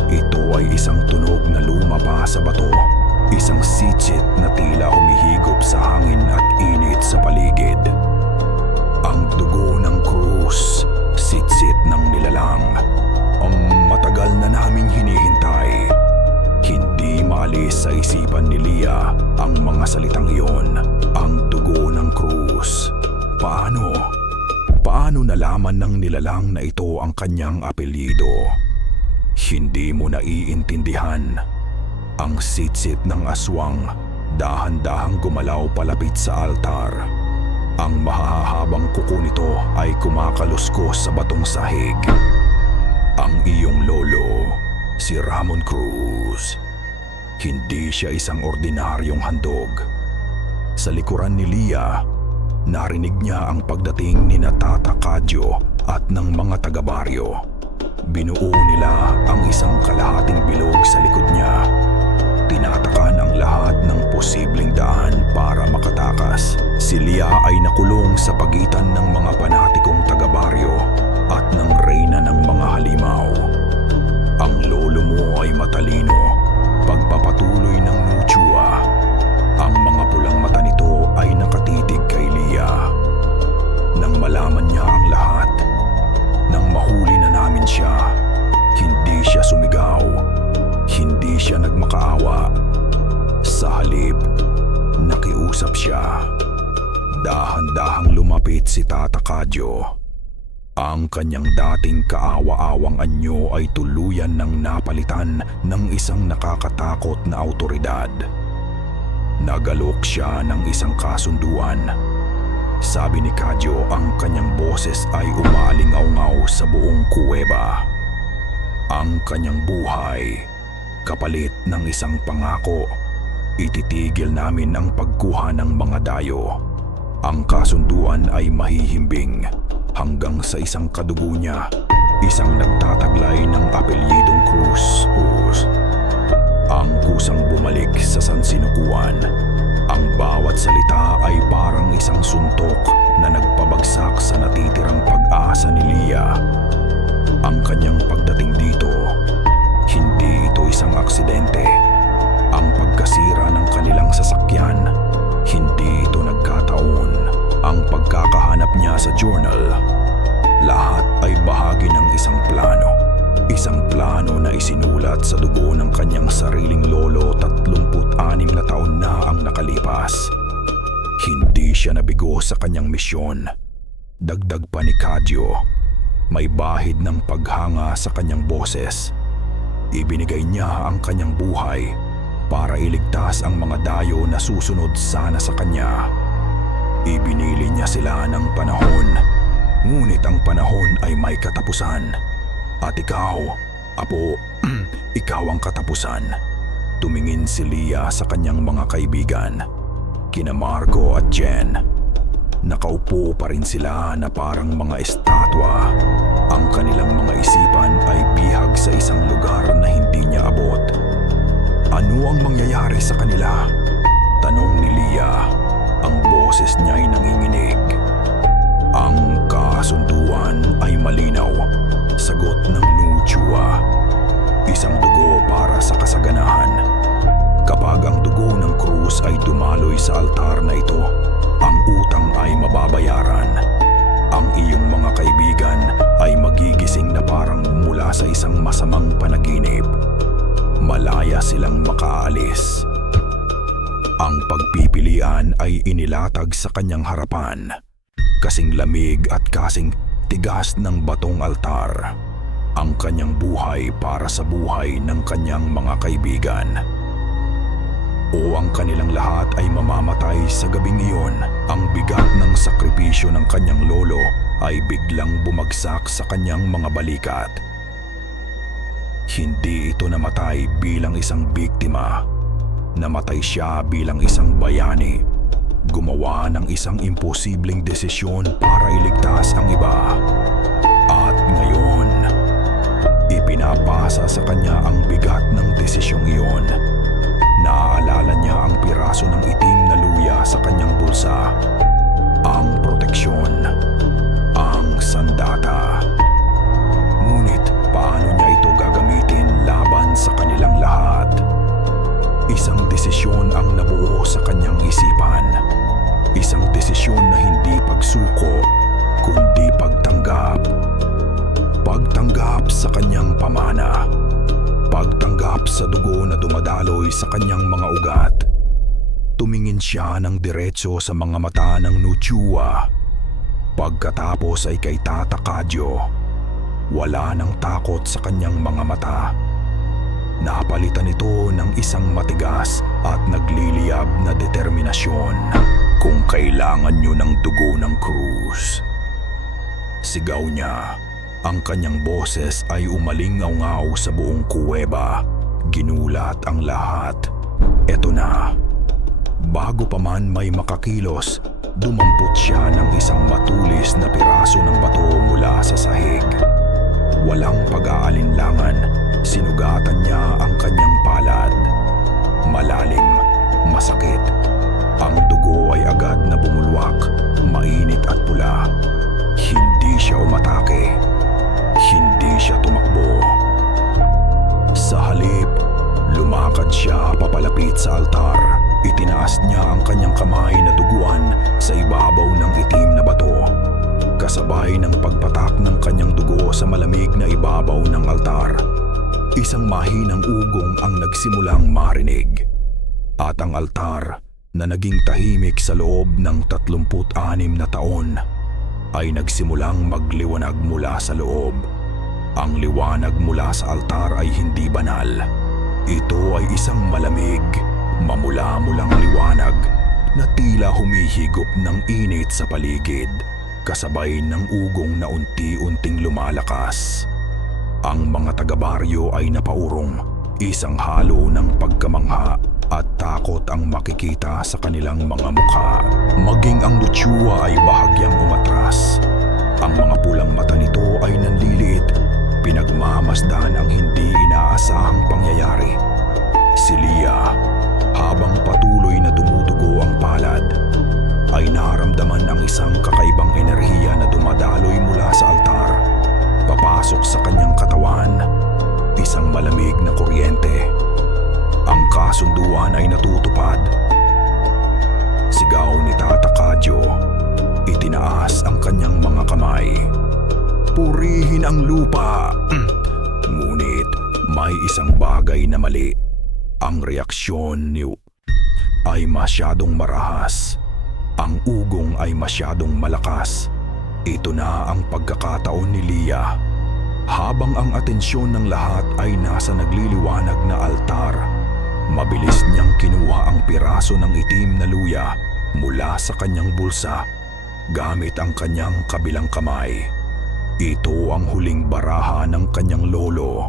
Ito ay isang tunog na lumapa sa bato. Isang sitsit na tila humihigop sa hangin at init sa paligid. Ang dugo ng krus, sitsit ng nilalang. Ang matagal na naming hinihintay. Hindi maalis sa isipan ni Lia ang mga salitang iyon. Ang dugo ng krus. Paano? Paano nalaman ng nilalang na ito ang kanyang apelyido? Hindi mo naiintindihan. Ang sitsit ng aswang dahan-dahang gumalaw palapit sa altar. Ang mahahabang kuko nito ay kumakaluskos sa batong sahig. Ang iyong lolo, si Ramon Cruz. Hindi siya isang ordinaryong handog. Sa likuran ni Lia, narinig niya ang pagdating ni Tata Kadyo at ng mga taga-baryo. Binuo nila ang isang kalahating bilog sa likod niya. Tinatakan ang lahat ng posibleng daan para makatakas. Si Lia ay nakulong sa pagitan ng mga panatikong taga-baryo at ng reyna ng mga halimaw. Ang lolo mo ay matalino. Pagpapatuloy ng Nuchua, ang mga pulang mata nito ay nakatitig kay Lia. Nang malaman niya ang lahat, nang mahuli na namin siya, hindi siya sumigaw. Hindi siya nagmakaawa. Sa halip, nakiusap siya. Dahan-dahang lumapit si Tata Kadyo. Ang kanyang dating kaawa-awang anyo ay tuluyan ng napalitan ng isang nakakatakot na awtoridad. Nagalok siya ng isang kasunduan. Sabi ni Kadyo, ang kanyang boses ay umalingaw-ngaw sa buong kuweba. Ang kanyang buhay, kapalit ng isang pangako. Ititigil namin ang pagkuha ng mga dayo. Ang kasunduan ay mahihimbing hanggang sa isang kadugo niya, isang nagtataglay ng apelyidong Cruz. Ang kusang bumalik sa sansinukuan. Ang bawat salita ay parang isang suntok na nagpabagsak sa natitirang pag-asa ni Lia. Ang kanyang pagdating dito, hindi ito isang aksidente. Ang pagkasira ng kanilang sasakyan, hindi ito nagkataon. Ang pagkakahanap niya sa journal, lahat ay bahagi ng isang plano. Isang plano na isinulat sa dugo ng kanyang sariling lolo 36 na taon na ang nakalipas. Hindi siya nabigo sa kanyang misyon. Dagdag pa ni Kadyo, may bahid ng paghanga sa kanyang boses. Ibinigay niya ang kanyang buhay para iligtas ang mga dayo na susunod sana sa kanya. Ibinili niya sila ng panahon, ngunit ang panahon ay may katapusan. At ikaw, apo, ikaw ang katapusan. Tumingin si Lia sa kanyang mga kaibigan, kina Marco at Jen. Nakaupo pa rin sila na parang mga estatwa. Ang kanilang mga isipan ay bihag sa isang lugar na hindi niya abot. Ano ang mangyayari sa kanila? Tanong ni Lia. Ang boses niya ay nanginginig. Ang kasunduan ay malinaw. Sagot ng Nuchua. Isang dugo para sa kasaganahan. Kapag ang dugo ng Cruz ay dumaloy sa altar na ito, ang utang ay mababayaran. Ang iyong mga kaibigan ay magigising na parang mula sa isang masamang panaginip. Malaya silang makaalis. Ang pagpipilian ay inilatag sa kanyang harapan. Kasing lamig at kasing tigas ng batong altar. Ang kanyang buhay para sa buhay ng kanyang mga kaibigan. O ang kanilang lahat ay mamamatay sa gabing iyon. Ang bigat ng sakripisyo ng kanyang lolo ay biglang bumagsak sa kanyang mga balikat. Hindi ito namatay bilang isang biktima. Namatay siya bilang isang bayani. Gumawa ng isang imposibleng desisyon para iligtas ang iba. At ngayon, ipinapasa sa kanya ang bigat ng desisyong iyon. Naaalala niya ang piraso ng itim na luya sa kanyang bulsa. Ang proteksyon. Ang sandata. Ngunit paano niya ito gagamitin laban sa kanilang lahat? Isang desisyon ang nabuo sa kanyang isipan. Isang desisyon na hindi pagsuko, kundi pagtanggap. Pagtanggap sa kanyang pamana. Pagtanggap sa dugo na dumadaloy sa kanyang mga ugat. Tumingin siya ng diretso sa mga mata ng Nuchua. Pagkatapos ay kay Tata Kadyo. Wala nang takot sa kanyang mga mata. Napalitan ito ng isang matigas at nagliliyab na determinasyon. Kung kailangan nyo ng dugo ng Cruz. Sigaw niya. Ang kanyang boses ay umalingaw-ngaw sa buong kuweba. Ginulat ang lahat. Eto na. Bago pa man may makakilos, dumampot siya ng isang matulis na piraso ng bato mula sa sahig. Walang pag-aalinlangan, sinugatan niya ang kanyang palad. Malalim, masakit. Ang dugo ay agad na bumulwak, mainit at pula. Hindi siya umatake. Hindi siya tumakbo. Sa halip, lumakad siya papalapit sa altar. Itinaas niya ang kanyang kamay na duguan sa ibabaw ng itim na bato. Kasabay ng pagpatak ng kanyang dugo sa malamig na ibabaw ng altar, isang mahinang ugong ang nagsimulang marinig. At ang altar na naging tahimik sa loob ng 36 na taon ay nagsimulang magliwanag mula sa loob. Ang liwanag mula sa altar ay hindi banal. Ito ay isang malamig, mamula-mulang liwanag na tila humihigop ng init sa paligid, kasabay ng ugong na unti-unting lumalakas. Ang mga taga-baryo ay napaurong, isang halo ng pagkamangha at takot ang makikita sa kanilang mga mukha. Maging ang lutsua ay bahagyang umatras. Ang mga pulang mata nito ay nanliliit, pinagmamasdan ang hindi inaasahang pangyayari. Si Lia, habang patuloy na dumudugo ang palad, ay naramdaman ang isang kakaibang enerhiya na dumadaloy mula sa altar, papasok sa kanyang katawan, isang malamig na kuryente. Ang kasunduan ay natutupad. Sigaw ni Tata Kadyo, itinaas ang kanyang mga kamay. Purihin ang lupa! Ngunit may isang bagay na mali. Ang reaksyon niyo ay masyadong marahas. Ang ugong ay masyadong malakas. Ito na ang pagkakataon ni Lia. Habang ang atensyon ng lahat ay nasa nagliliwanag na altar, mabilis niyang kinuha ang piraso ng itim na luya mula sa kanyang bulsa gamit ang kanyang kabilang kamay. Ito ang huling baraha ng kanyang lolo,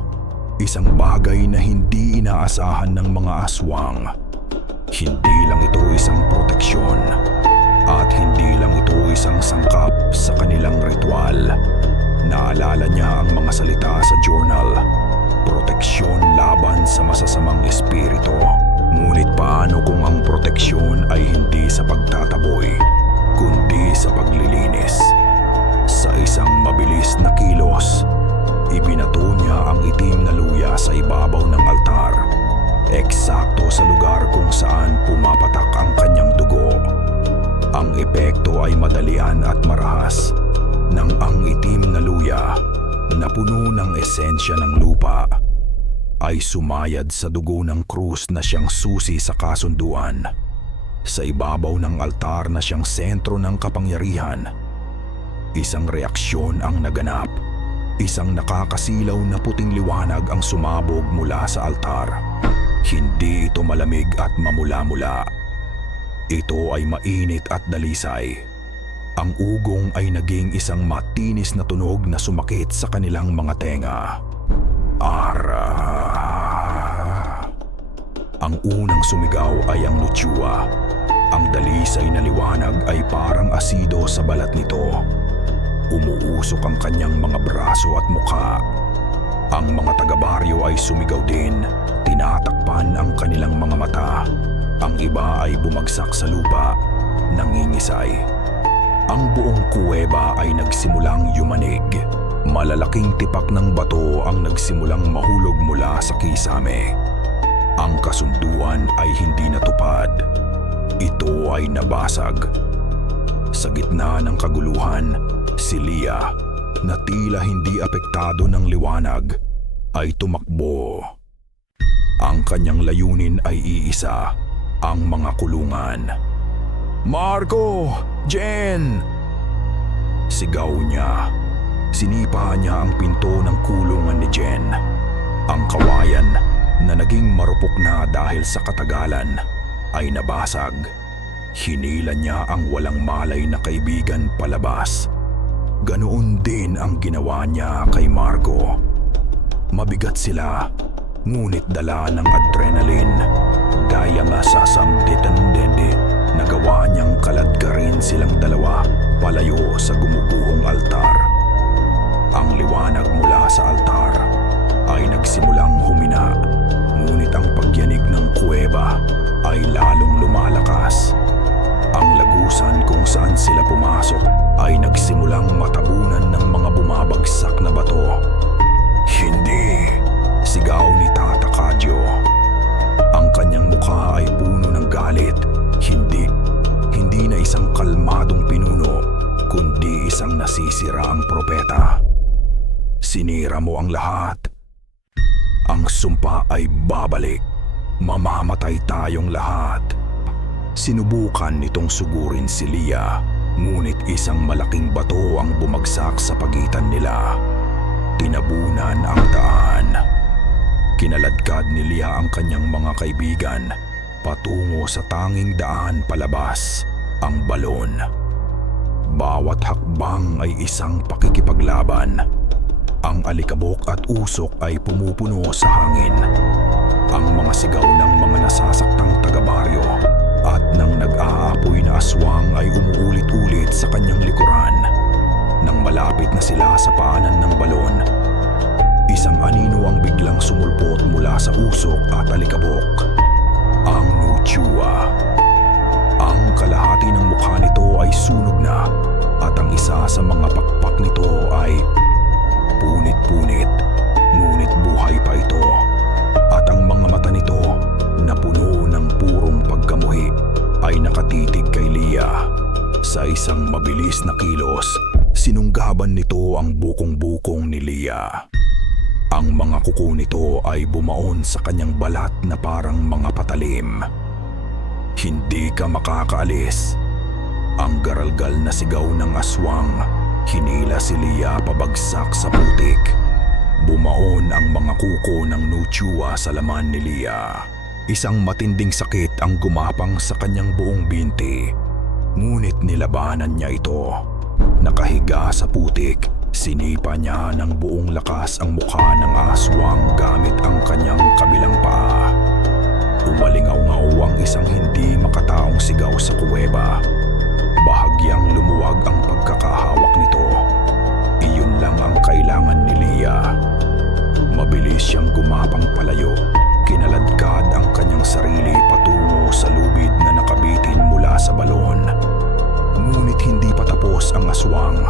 isang bagay na hindi inaasahan ng mga aswang. Hindi lang ito isang proteksyon, at hindi lang ito isang sangkap sa kanilang ritual. Naalala niya ang mga salita sa journal, proteksyon laban sa masasamang espiritu. Ngunit paano kung ang proteksyon ay hindi sa pagtataboy, kundi sa paglilinis? Sa isang mabilis na kilos, ibinato niya ang itim na luya sa ibabaw ng altar, eksakto sa lugar kung saan pumapatak ang kanyang dugo. Ang epekto ay madalian at marahas, nang ang itim na luya na puno ng esensya ng lupa ay sumayad sa dugo ng krus na siyang susi sa kasunduan. Sa ibabaw ng altar na siyang sentro ng kapangyarihan, isang reaksyon ang naganap. Isang nakakasilaw na puting liwanag ang sumabog mula sa altar. Hindi ito malamig at mamula-mula. Ito ay mainit at dalisay. Ang ugong ay naging isang matinis na tunog na sumakit sa kanilang mga tenga. Ara! Ang unang sumigaw ay ang lutsua. Ang dalisay na liwanag ay parang asido sa balat nito. Umuusok ang kanyang mga braso at mukha. Ang mga taga-baryo ay sumigaw din, tinatakpan ang kanilang mga mata. Ang iba ay bumagsak sa lupa, nangingisay. Ang buong kuweba ay nagsimulang yumanig. Malalaking tipak ng bato ang nagsimulang mahulog mula sa kisame. Ang kasunduan ay hindi natupad. Ito ay nabasag. Sa gitna ng kaguluhan, si Lia, na tila hindi apektado ng liwanag, ay tumakbo. Ang kanyang layunin ay iisa, ang mga kulungan. Marco! Jen! Sigaw niya. Sinipa niya ang pinto ng kulungan ni Jen. Ang kawayan na naging marupok na dahil sa katagalan ay nabasag. Hinila niya ang walang malay na kaibigan palabas. Ganoon din ang ginawa niya kay Marco. Mabigat sila, ngunit dala ng adrenaline. Gaya nga sa samdetandende, nagawa niyang kaladkarin silang dalawa palayo sa gumuguhong altar. Ang liwanag mula sa altar ay nagsimulang humina, ngunit ang pagyanig ng kuweba ay lalong lumalakas. Ang lagusan kung saan sila pumasok ay nagsimulang matabunan ng mga bumabagsak na bato. Hindi! Sigaw ni Tata Kadyo. Ang kanyang mukha ay puno ng galit. Hindi na isang kalmadong pinuno, kundi isang nasisiraang propeta. Sinira mo ang lahat. Ang sumpa ay babalik. Mamamatay tayong lahat. Sinubukan nitong sugurin si Lia, ngunit isang malaking bato ang bumagsak sa pagitan nila. Tinabunan ang daan. Kinaladkad ni Lia ang kanyang mga kaibigan, patungo sa tanging daan palabas, ang balon. Bawat hakbang ay isang pakikipaglaban. Ang alikabok at usok ay pumupuno sa hangin. Ang mga sigaw ng mga nasasaktang taga-baryo at ng nag-aapoy na aswang ay umuulit-ulit sa kanyang likuran. Nang malapit na sila sa paanan ng balon, isang anino ang biglang sumulpot mula sa usok at alikabok. Ang Nuchua. Ang kalahati ng mukha nito ay sunog na at ang isa sa mga pakpak nito ay punit-punit, ngunit buhay pa ito. At ang mga mata nito na puno ng purong pagkamuhi ay nakatitig kay Leah. Sa isang mabilis na kilos, sinunggaban nito ang bukong-bukong ni Leah. Ang mga kuko nito ay bumaon sa kanyang balat na parang mga patalim. Hindi ka makakaalis. Ang garalgal na sigaw ng aswang, hinila si Leah pabagsak sa putik. Bumaon ang mga kuko ng Nuchua sa laman ni Leah. Isang matinding sakit ang gumapang sa kanyang buong binti. Ngunit nilabanan niya ito. Nakahiga sa putik, sinipa niya ng buong lakas ang mukha ng aswang gamit ang kanyang kabilang paa. Umalingaw-ngaw ang isang hindi makataong sigaw sa kuweba. Bahagyang lumuwag ang pagkakahawak nito. Iyon lang ang kailangan ni Leah. Mabilis siyang gumapang palayo. Kinaladkad ang kanyang sarili patungo sa lubid na nakabitin mula sa balon. Ngunit hindi pa tapos ang aswang.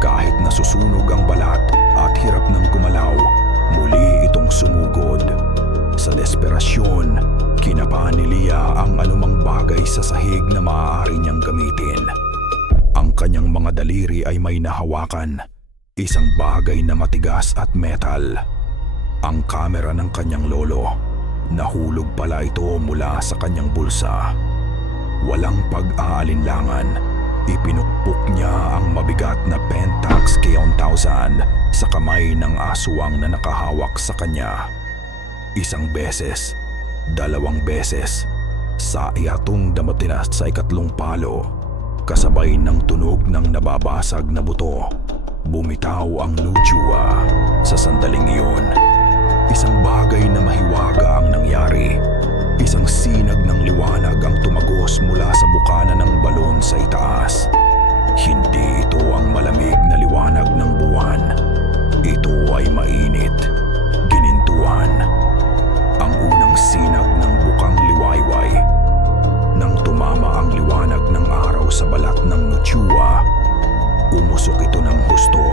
Kahit nasusunog ang balat at hirap ng gumalaw, muli itong sumugod. Sa desperasyon, kinapa ni Leah ang anumang bagay sa sahig na maaari niyang gamitin. Ang kanyang mga daliri ay may nahawakan, isang bagay na matigas at metal. Ang kamera ng kanyang lolo. Nahulog pala ito mula sa kanyang bulsa. Walang pag-aalinlangan, ipinukpok niya ang mabigat na Pentax K1000 sa kamay ng aswang na nakahawak sa kanya. Isang beses, dalawang beses, sa iatong damatinas sa ikatlong palo, kasabay ng tunog ng nababasag na buto, bumitaw ang Nuchua. Sa sandaling iyon, isang bagay na mahiwaga ang nangyari. Isang sinag ng liwanag ang tumagos mula sa bukana ng balon sa itaas. Hindi ito ang malamig na liwanag ng buwan. Ito ay mainit, ginintuan. Ang unang sinag ng bukang liwayway. Nang tumama ang liwanag ng araw sa balat ng Nuchua, umusok ito ng husto.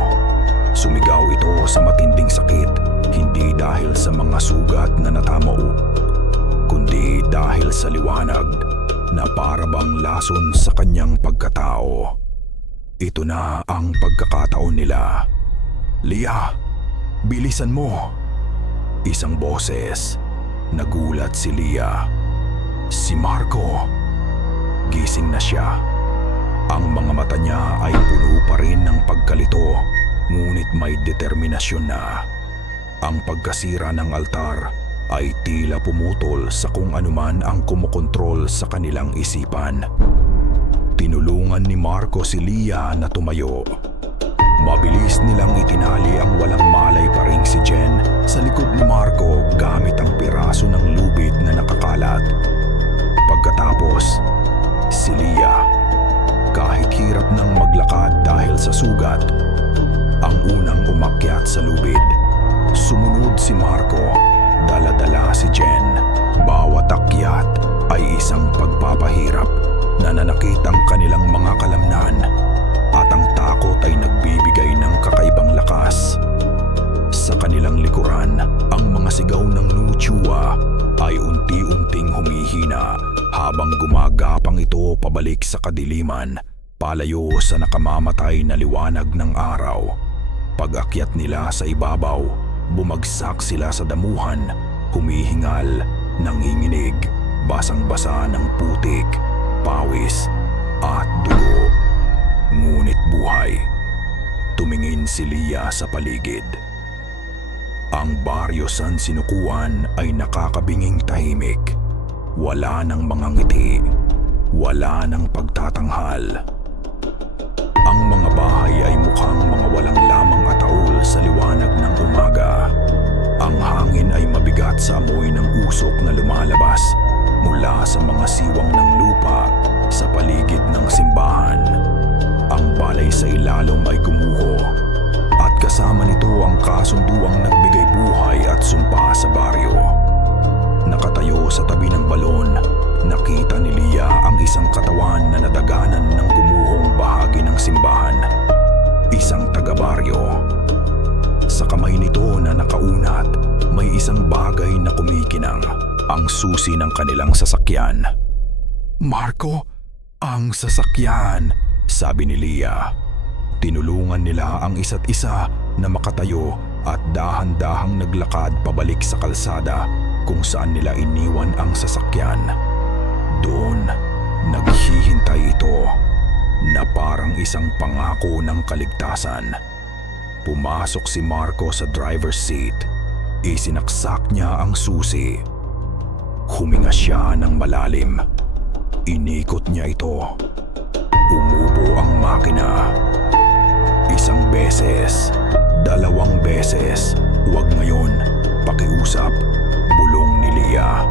Sumigaw ito sa matinding sakit, hindi dahil sa mga sugat na natamo, kundi dahil sa liwanag na parabang lason sa kanyang pagkatao. Ito na ang pagkakataon nila. Leah, bilisan mo! Isang boses. Nagulat si Leah. Si Marco. Gising na siya. Ang mga mata niya ay puno pa rin ng pagkalito, ngunit may determinasyon na. Ang pagkasira ng altar ay tila pumutol sa kung anuman ang kumukontrol sa kanilang isipan. Tinulungan ni Marco si Leah na tumayo. Mabilis nilang itinali ang walang malay pa ring si Jen sa likod ni Marco gamit ang piraso ng lubid na nakakalat. Pagkatapos, si Leah, kahit hirap nang maglakad dahil sa sugat, ang unang umakyat sa lubid. Sumunod si Marco, dala-dala si Jen. Bawat akyat ay isang pagpapahirap na nanakit ang kanilang mga kalamnan, at ang takot ay nagbibigay ng kakaibang lakas. Sa kanilang likuran, ang mga sigaw ng Nuchua ay unti-unting humihina habang gumagapang ito pabalik sa kadiliman, palayo sa nakamamatay na liwanag ng araw. Pag-akyat nila sa ibabaw, bumagsak sila sa damuhan, humihingal, nanginginig, basang-basa ng putik, pawis, at dugo. Ngunit buhay. Tumingin si Leah sa paligid. Ang baryo San Sinukuan ay nakakabinging tahimik. Wala nang mga ngiti. Wala nang pagtatanghal. Ang mga bahay ay mukhang mga walang lamang ataol sa liwanag ng umaga. Ang hangin ay mabigat sa amoy ng usok na lumalabas mula sa mga siwang ng lupa sa paligid ng simbahan. Ang balay sa ilalom ay gumuho at kasama nito ang kasunduang nagbigay buhay at sumpa sa baryo. Nakatayo sa tabi ng balon, nakita ni Lia ang isang katawan na nadaganan ng gumuhong bahagi ng simbahan. Isang taga-baryo. Sa kamay nito na nakaunat, may isang bagay na kumikinang, ang susi ng kanilang sasakyan. "Marco, ang sasakyan," sabi ni Lia. Tinulungan nila ang isa't isa na makatayo at dahan-dahang naglakad pabalik sa kalsada kung saan nila iniwan ang sasakyan. Doon, naghihintay ito na parang isang pangako ng kaligtasan. Pumasok si Marco sa driver's seat. Isinaksak niya ang susi. Huminga siya ng malalim. Inikot niya ito. Umubo ang makina. Isang beses, 2 beses, "Huwag ngayon, pakiusap," bulong ni Lia.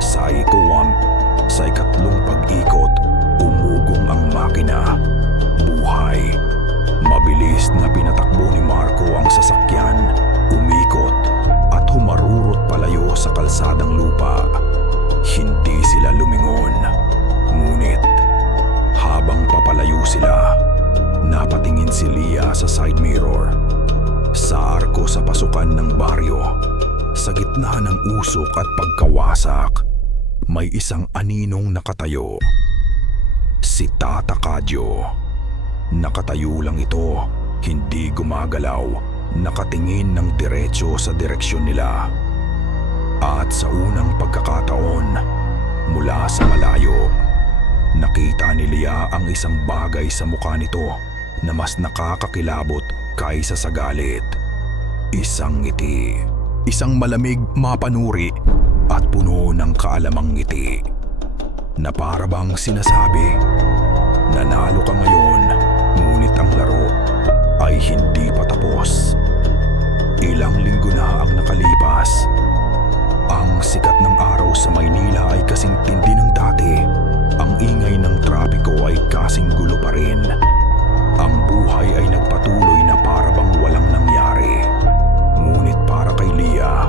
Sa sa 3 pag-ikot, umugong ang makina. Buhay. Mabilis na pinatakbo ni Marco ang sasakyan, umikot at humarurot palayo sa kalsadang lupa. Hindi sila lumingon. Ngunit, habang papalayo sila, napatingin si Lia sa side mirror. Sa arko sa pasukan ng baryo, sa gitna ng usok at pagkawasak, may isang aninong nakatayo. Si Tata Kadyo. Nakatayo lang ito, hindi gumagalaw, nakatingin ng diretso sa direksyon nila. At sa unang pagkakataon, mula sa malayo, nakita ni Lia ang isang bagay sa mukha nito na mas nakakakilabot kaysa sa galit. Isang ngiti. Isang malamig, mapanuri at puno ng kaalamang ngiti na para bang sinasabi, "Nanalo ka ngayon, ngunit ang laro ay hindi pa tapos." Ilang linggo na ang nakalipas. Ang sikat ng araw sa Maynila ay kasing tindi ng dati. Ang ingay ng trapiko ay kasing gulo pa rin. Ang buhay ay nagpatuloy na para bang walang nangyari. Ngunit para kay Lia,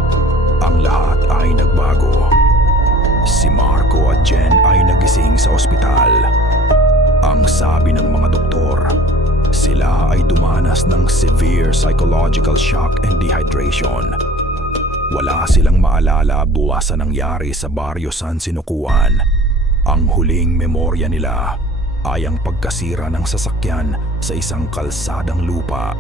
ang lahat ay nagbago. Si Marco at Jen ay nagising sa ospital. Ang sabi ng mga doktor, sila ay dumanas ng severe psychological shock and dehydration. Wala silang maalala buwas sa nangyari sa Barrio San Sinukuan. Ang huling memorya nila ay ang pagkasira ng sasakyan sa isang kalsadang lupa.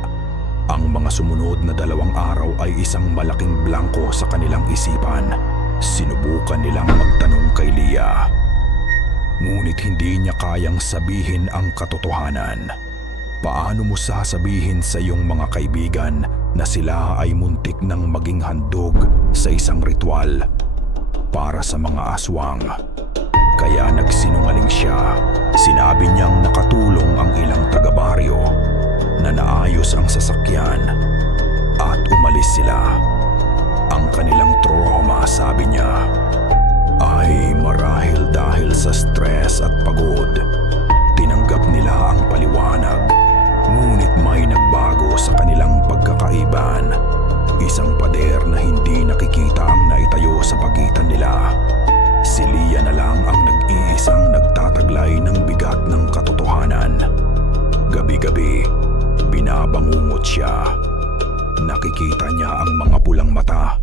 Ang mga sumunod na 2 araw ay isang malaking blanko sa kanilang isipan. Sinubukan nilang magtanong kay Lia. Ngunit hindi niya kayang sabihin ang katotohanan. Paano mo sasabihin sa iyong mga kaibigan na sila ay muntik nang maging handog sa isang ritual para sa mga aswang? Kaya nagsinungaling siya. Sinabi niyang nakatulong ang ilang taga-baryo na naayos ang sasakyan at umalis sila. Ang kanilang trauma, sabi niya, ay marahil dahil sa stress at pagod. Tinanggap nila ang paliwanag, ngunit may nagbago sa kanilang pagkakaiban. Isang pader na hindi nakikita ang naitayo sa pagitan nila. Si Lia na lang ang nag-iisang nagtataglay ng bigat ng katotohanan. Gabi-gabi, binabangungot siya. Nakikita niya ang mga pulang mata.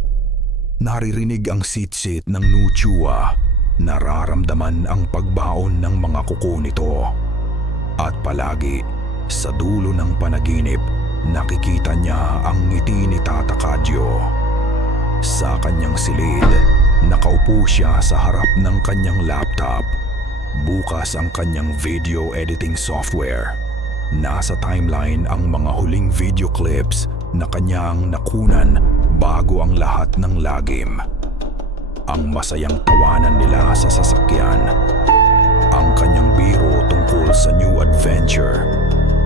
Naririnig ang sitsit ng nuchua. Nararamdaman ang pagbaon ng mga kuko nito. At palagi, sa dulo ng panaginip, nakikita niya ang ngiti ni Tata Kadyo. Sa kanyang silid, nakaupo siya sa harap ng kanyang laptop. Bukas ang kanyang video editing software. Nasa timeline ang mga huling video clips na kanyang nakunan bago ang lahat ng lagim. ang masayang tawanan nila sa sasakyan. Ang kanyang biro tungkol sa new adventure,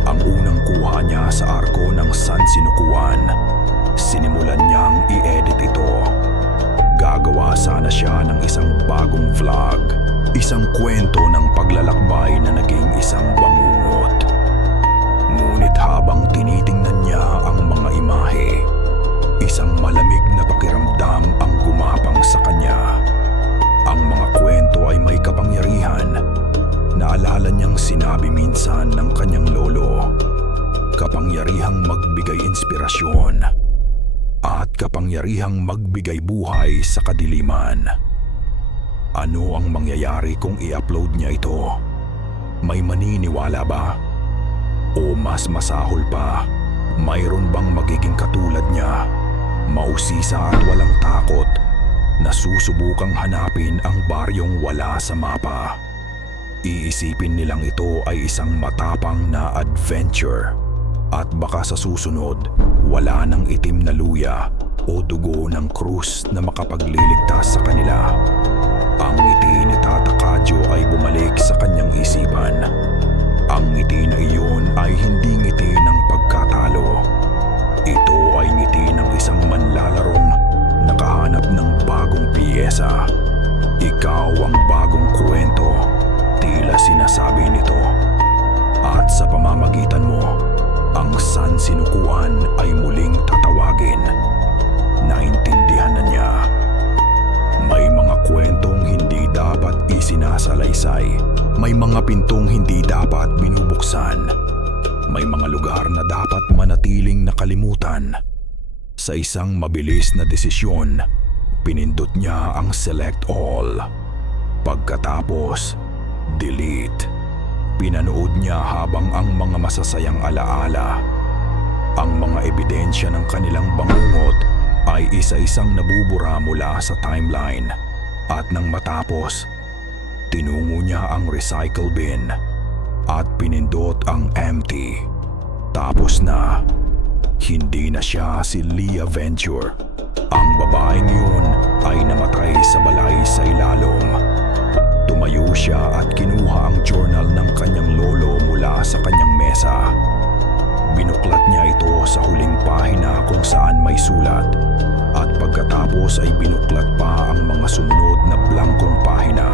ang unang kuha niya sa arko ng San Sinukuan. Sinimulan niyang i-edit ito. Gagawa sana siya ng isang bagong vlog, isang kwento ng paglalakbay na naging isang bangungot. Ngunit habang tinitingnan niya ang mga imahe, isang malamig na pakiramdam ang gumapang sa kanya. Ang mga kwento ay may kapangyarihan. Naalala niyang sinabi minsan ng kanyang lolo, kapangyarihang magbigay inspirasyon at kapangyarihang magbigay buhay sa kadiliman. Ano ang mangyayari kung i-upload niya ito? May maniniwala ba? O mas masahol pa, mayroon bang magiging katulad niya, mausisa at walang takot, na susubukang hanapin ang baryong wala sa mapa? Iisipin nilang ito ay isang matapang na adventure at baka sa susunod wala ng itim na luya o dugo ng krus na makapagliligtas sa kanila. Ang ngiti ni Tata Kadyo ay bumalik sa kanyang isipan. Ang ngiti na iyon ay hindi ngiti ng pagkatalo. Ito ay ngiti ng isang manlalarong nakahanap ng bagong piyesa. Ikaw ang bagong kwento, tila sinasabi nito. At sa pamamagitan mo, ang San Sinukuan ay muling tatawagin. Naintindihan na niya. May mga kwentong hindi dapat isinasalaysay. May mga pintong hindi dapat binubuksan. May mga lugar na dapat manatiling nakalimutan. Sa isang mabilis na desisyon, pinindot niya ang select all. Pagkatapos, delete. Pinanood niya habang ang mga masasayang alaala, ang mga ebidensya ng kanilang bangungot ay isa-isang nabubura mula sa timeline. At nang matapos, tinungo niya ang recycle bin at pinindot ang empty. Tapos na, hindi na siya si Leah Venture. Ang babaeng yun ay namatay sa balay sa ilalong. Tumayo siya at kinuha ang journal ng kanyang lolo mula sa kanyang mesa. Binuklat niya ito sa huling pahina kung saan may sulat. At pagkatapos ay binuklat pa ang mga sumunod na blankong pahina.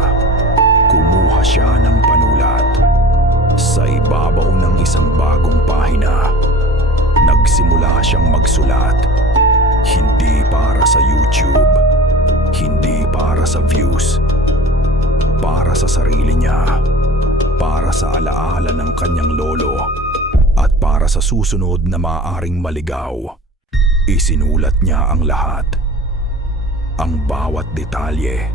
Kumuha siya ng panulat. Sa ibabaw ng isang bagong pahina, nagsimula siyang magsulat. Hindi para sa YouTube, hindi para sa views, para sa sarili niya, para sa alaala ng kanyang lolo, at para sa susunod na maaaring maligaw. Isinulat niya ang lahat. Ang bawat detalye,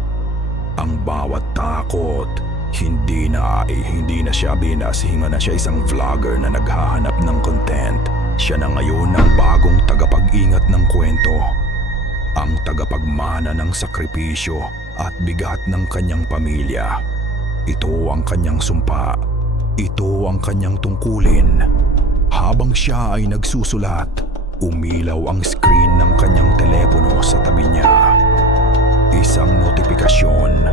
ang bawat takot. Hindi na siya binasingan na siya isang vlogger na naghahanap ng content. Siya na ngayon ang bagong tagapag-ingat ng kwento. Ang tagapagmana ng sakripisyo at bigat ng kanyang pamilya. Ito ang kanyang sumpa. Ito ang kanyang tungkulin. Habang siya ay nagsusulat, umilaw ang screen ng kanyang telepono sa tabi niya. Isang notifikasyon.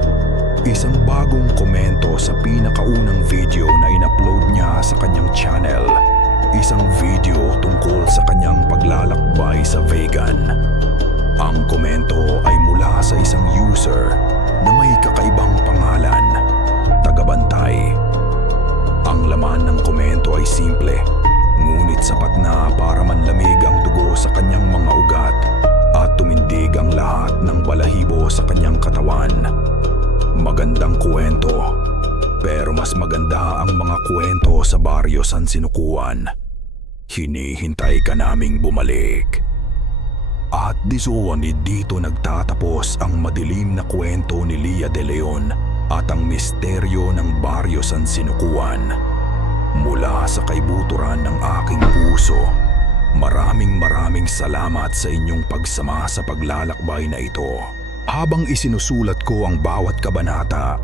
Isang bagong komento sa pinakaunang video na in-upload niya sa kanyang channel. Isang video tungkol sa kanyang paglalakbay sa vegan. Ang komento ay mula sa isang user na may kakaibang pangalan, Tagabantay. Ang laman ng komento ay simple, ngunit sapat na para manlamig ang dugo sa kanyang mga ugat at tumindig ang lahat ng balahibo sa kanyang katawan. Magandang kwento, pero mas maganda ang mga kwento sa baryo San Sinukuan. Hinihintay ka naming bumalik. At dito nagtatapos ang madilim na kwento ni Leah De Leon at ang misteryo ng baryo San Sinukuan. Mula sa kaibuturan ng aking puso, maraming salamat sa inyong pagsama sa paglalakbay na ito. Habang isinusulat ko ang bawat kabanata,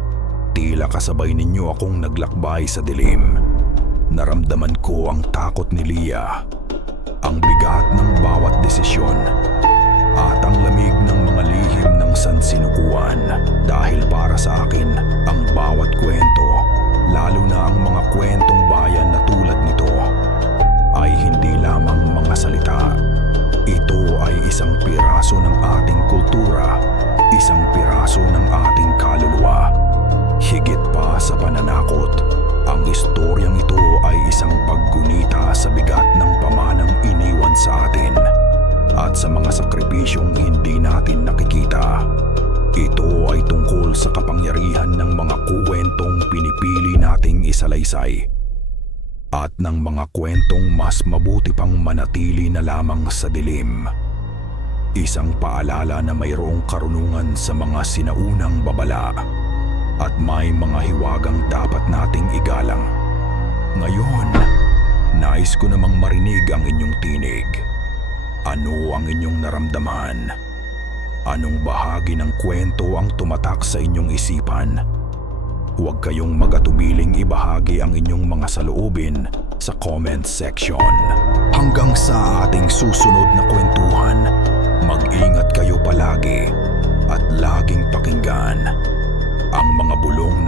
tila kasabay ninyo akong naglakbay sa dilim. Naramdaman ko ang takot ni Leah, ang bigat ng bawat desisyon, at ang lamig ng mga lihim ng San Sinukuan. ay isang piraso ng ating kultura, isang piraso ng ating kaluluwa. Higit pa sa pananakot, ang istoryang ito ay isang paggunita sa bigat ng pamanang iniwan sa atin at sa mga sakripisyong hindi natin nakikita. Ito ay tungkol sa kapangyarihan ng mga kuwentong pinipili nating isalaysay at ng mga kwentong mas mabuti pang manatili na lamang sa dilim. Isang paalala na mayroong karunungan sa mga sinaunang babala at may mga hiwagang dapat nating igalang. Ngayon, nais ko namang marinig ang inyong tinig. Ano ang inyong naramdaman? Anong bahagi ng kwento ang tumatak sa inyong isipan? Huwag kayong mag-atubiling ibahagi ang inyong mga saloobin sa comment section. Hanggang sa ating susunod na kwentuhan, mag-ingat kayo palagi at laging pakinggan ang mga bulong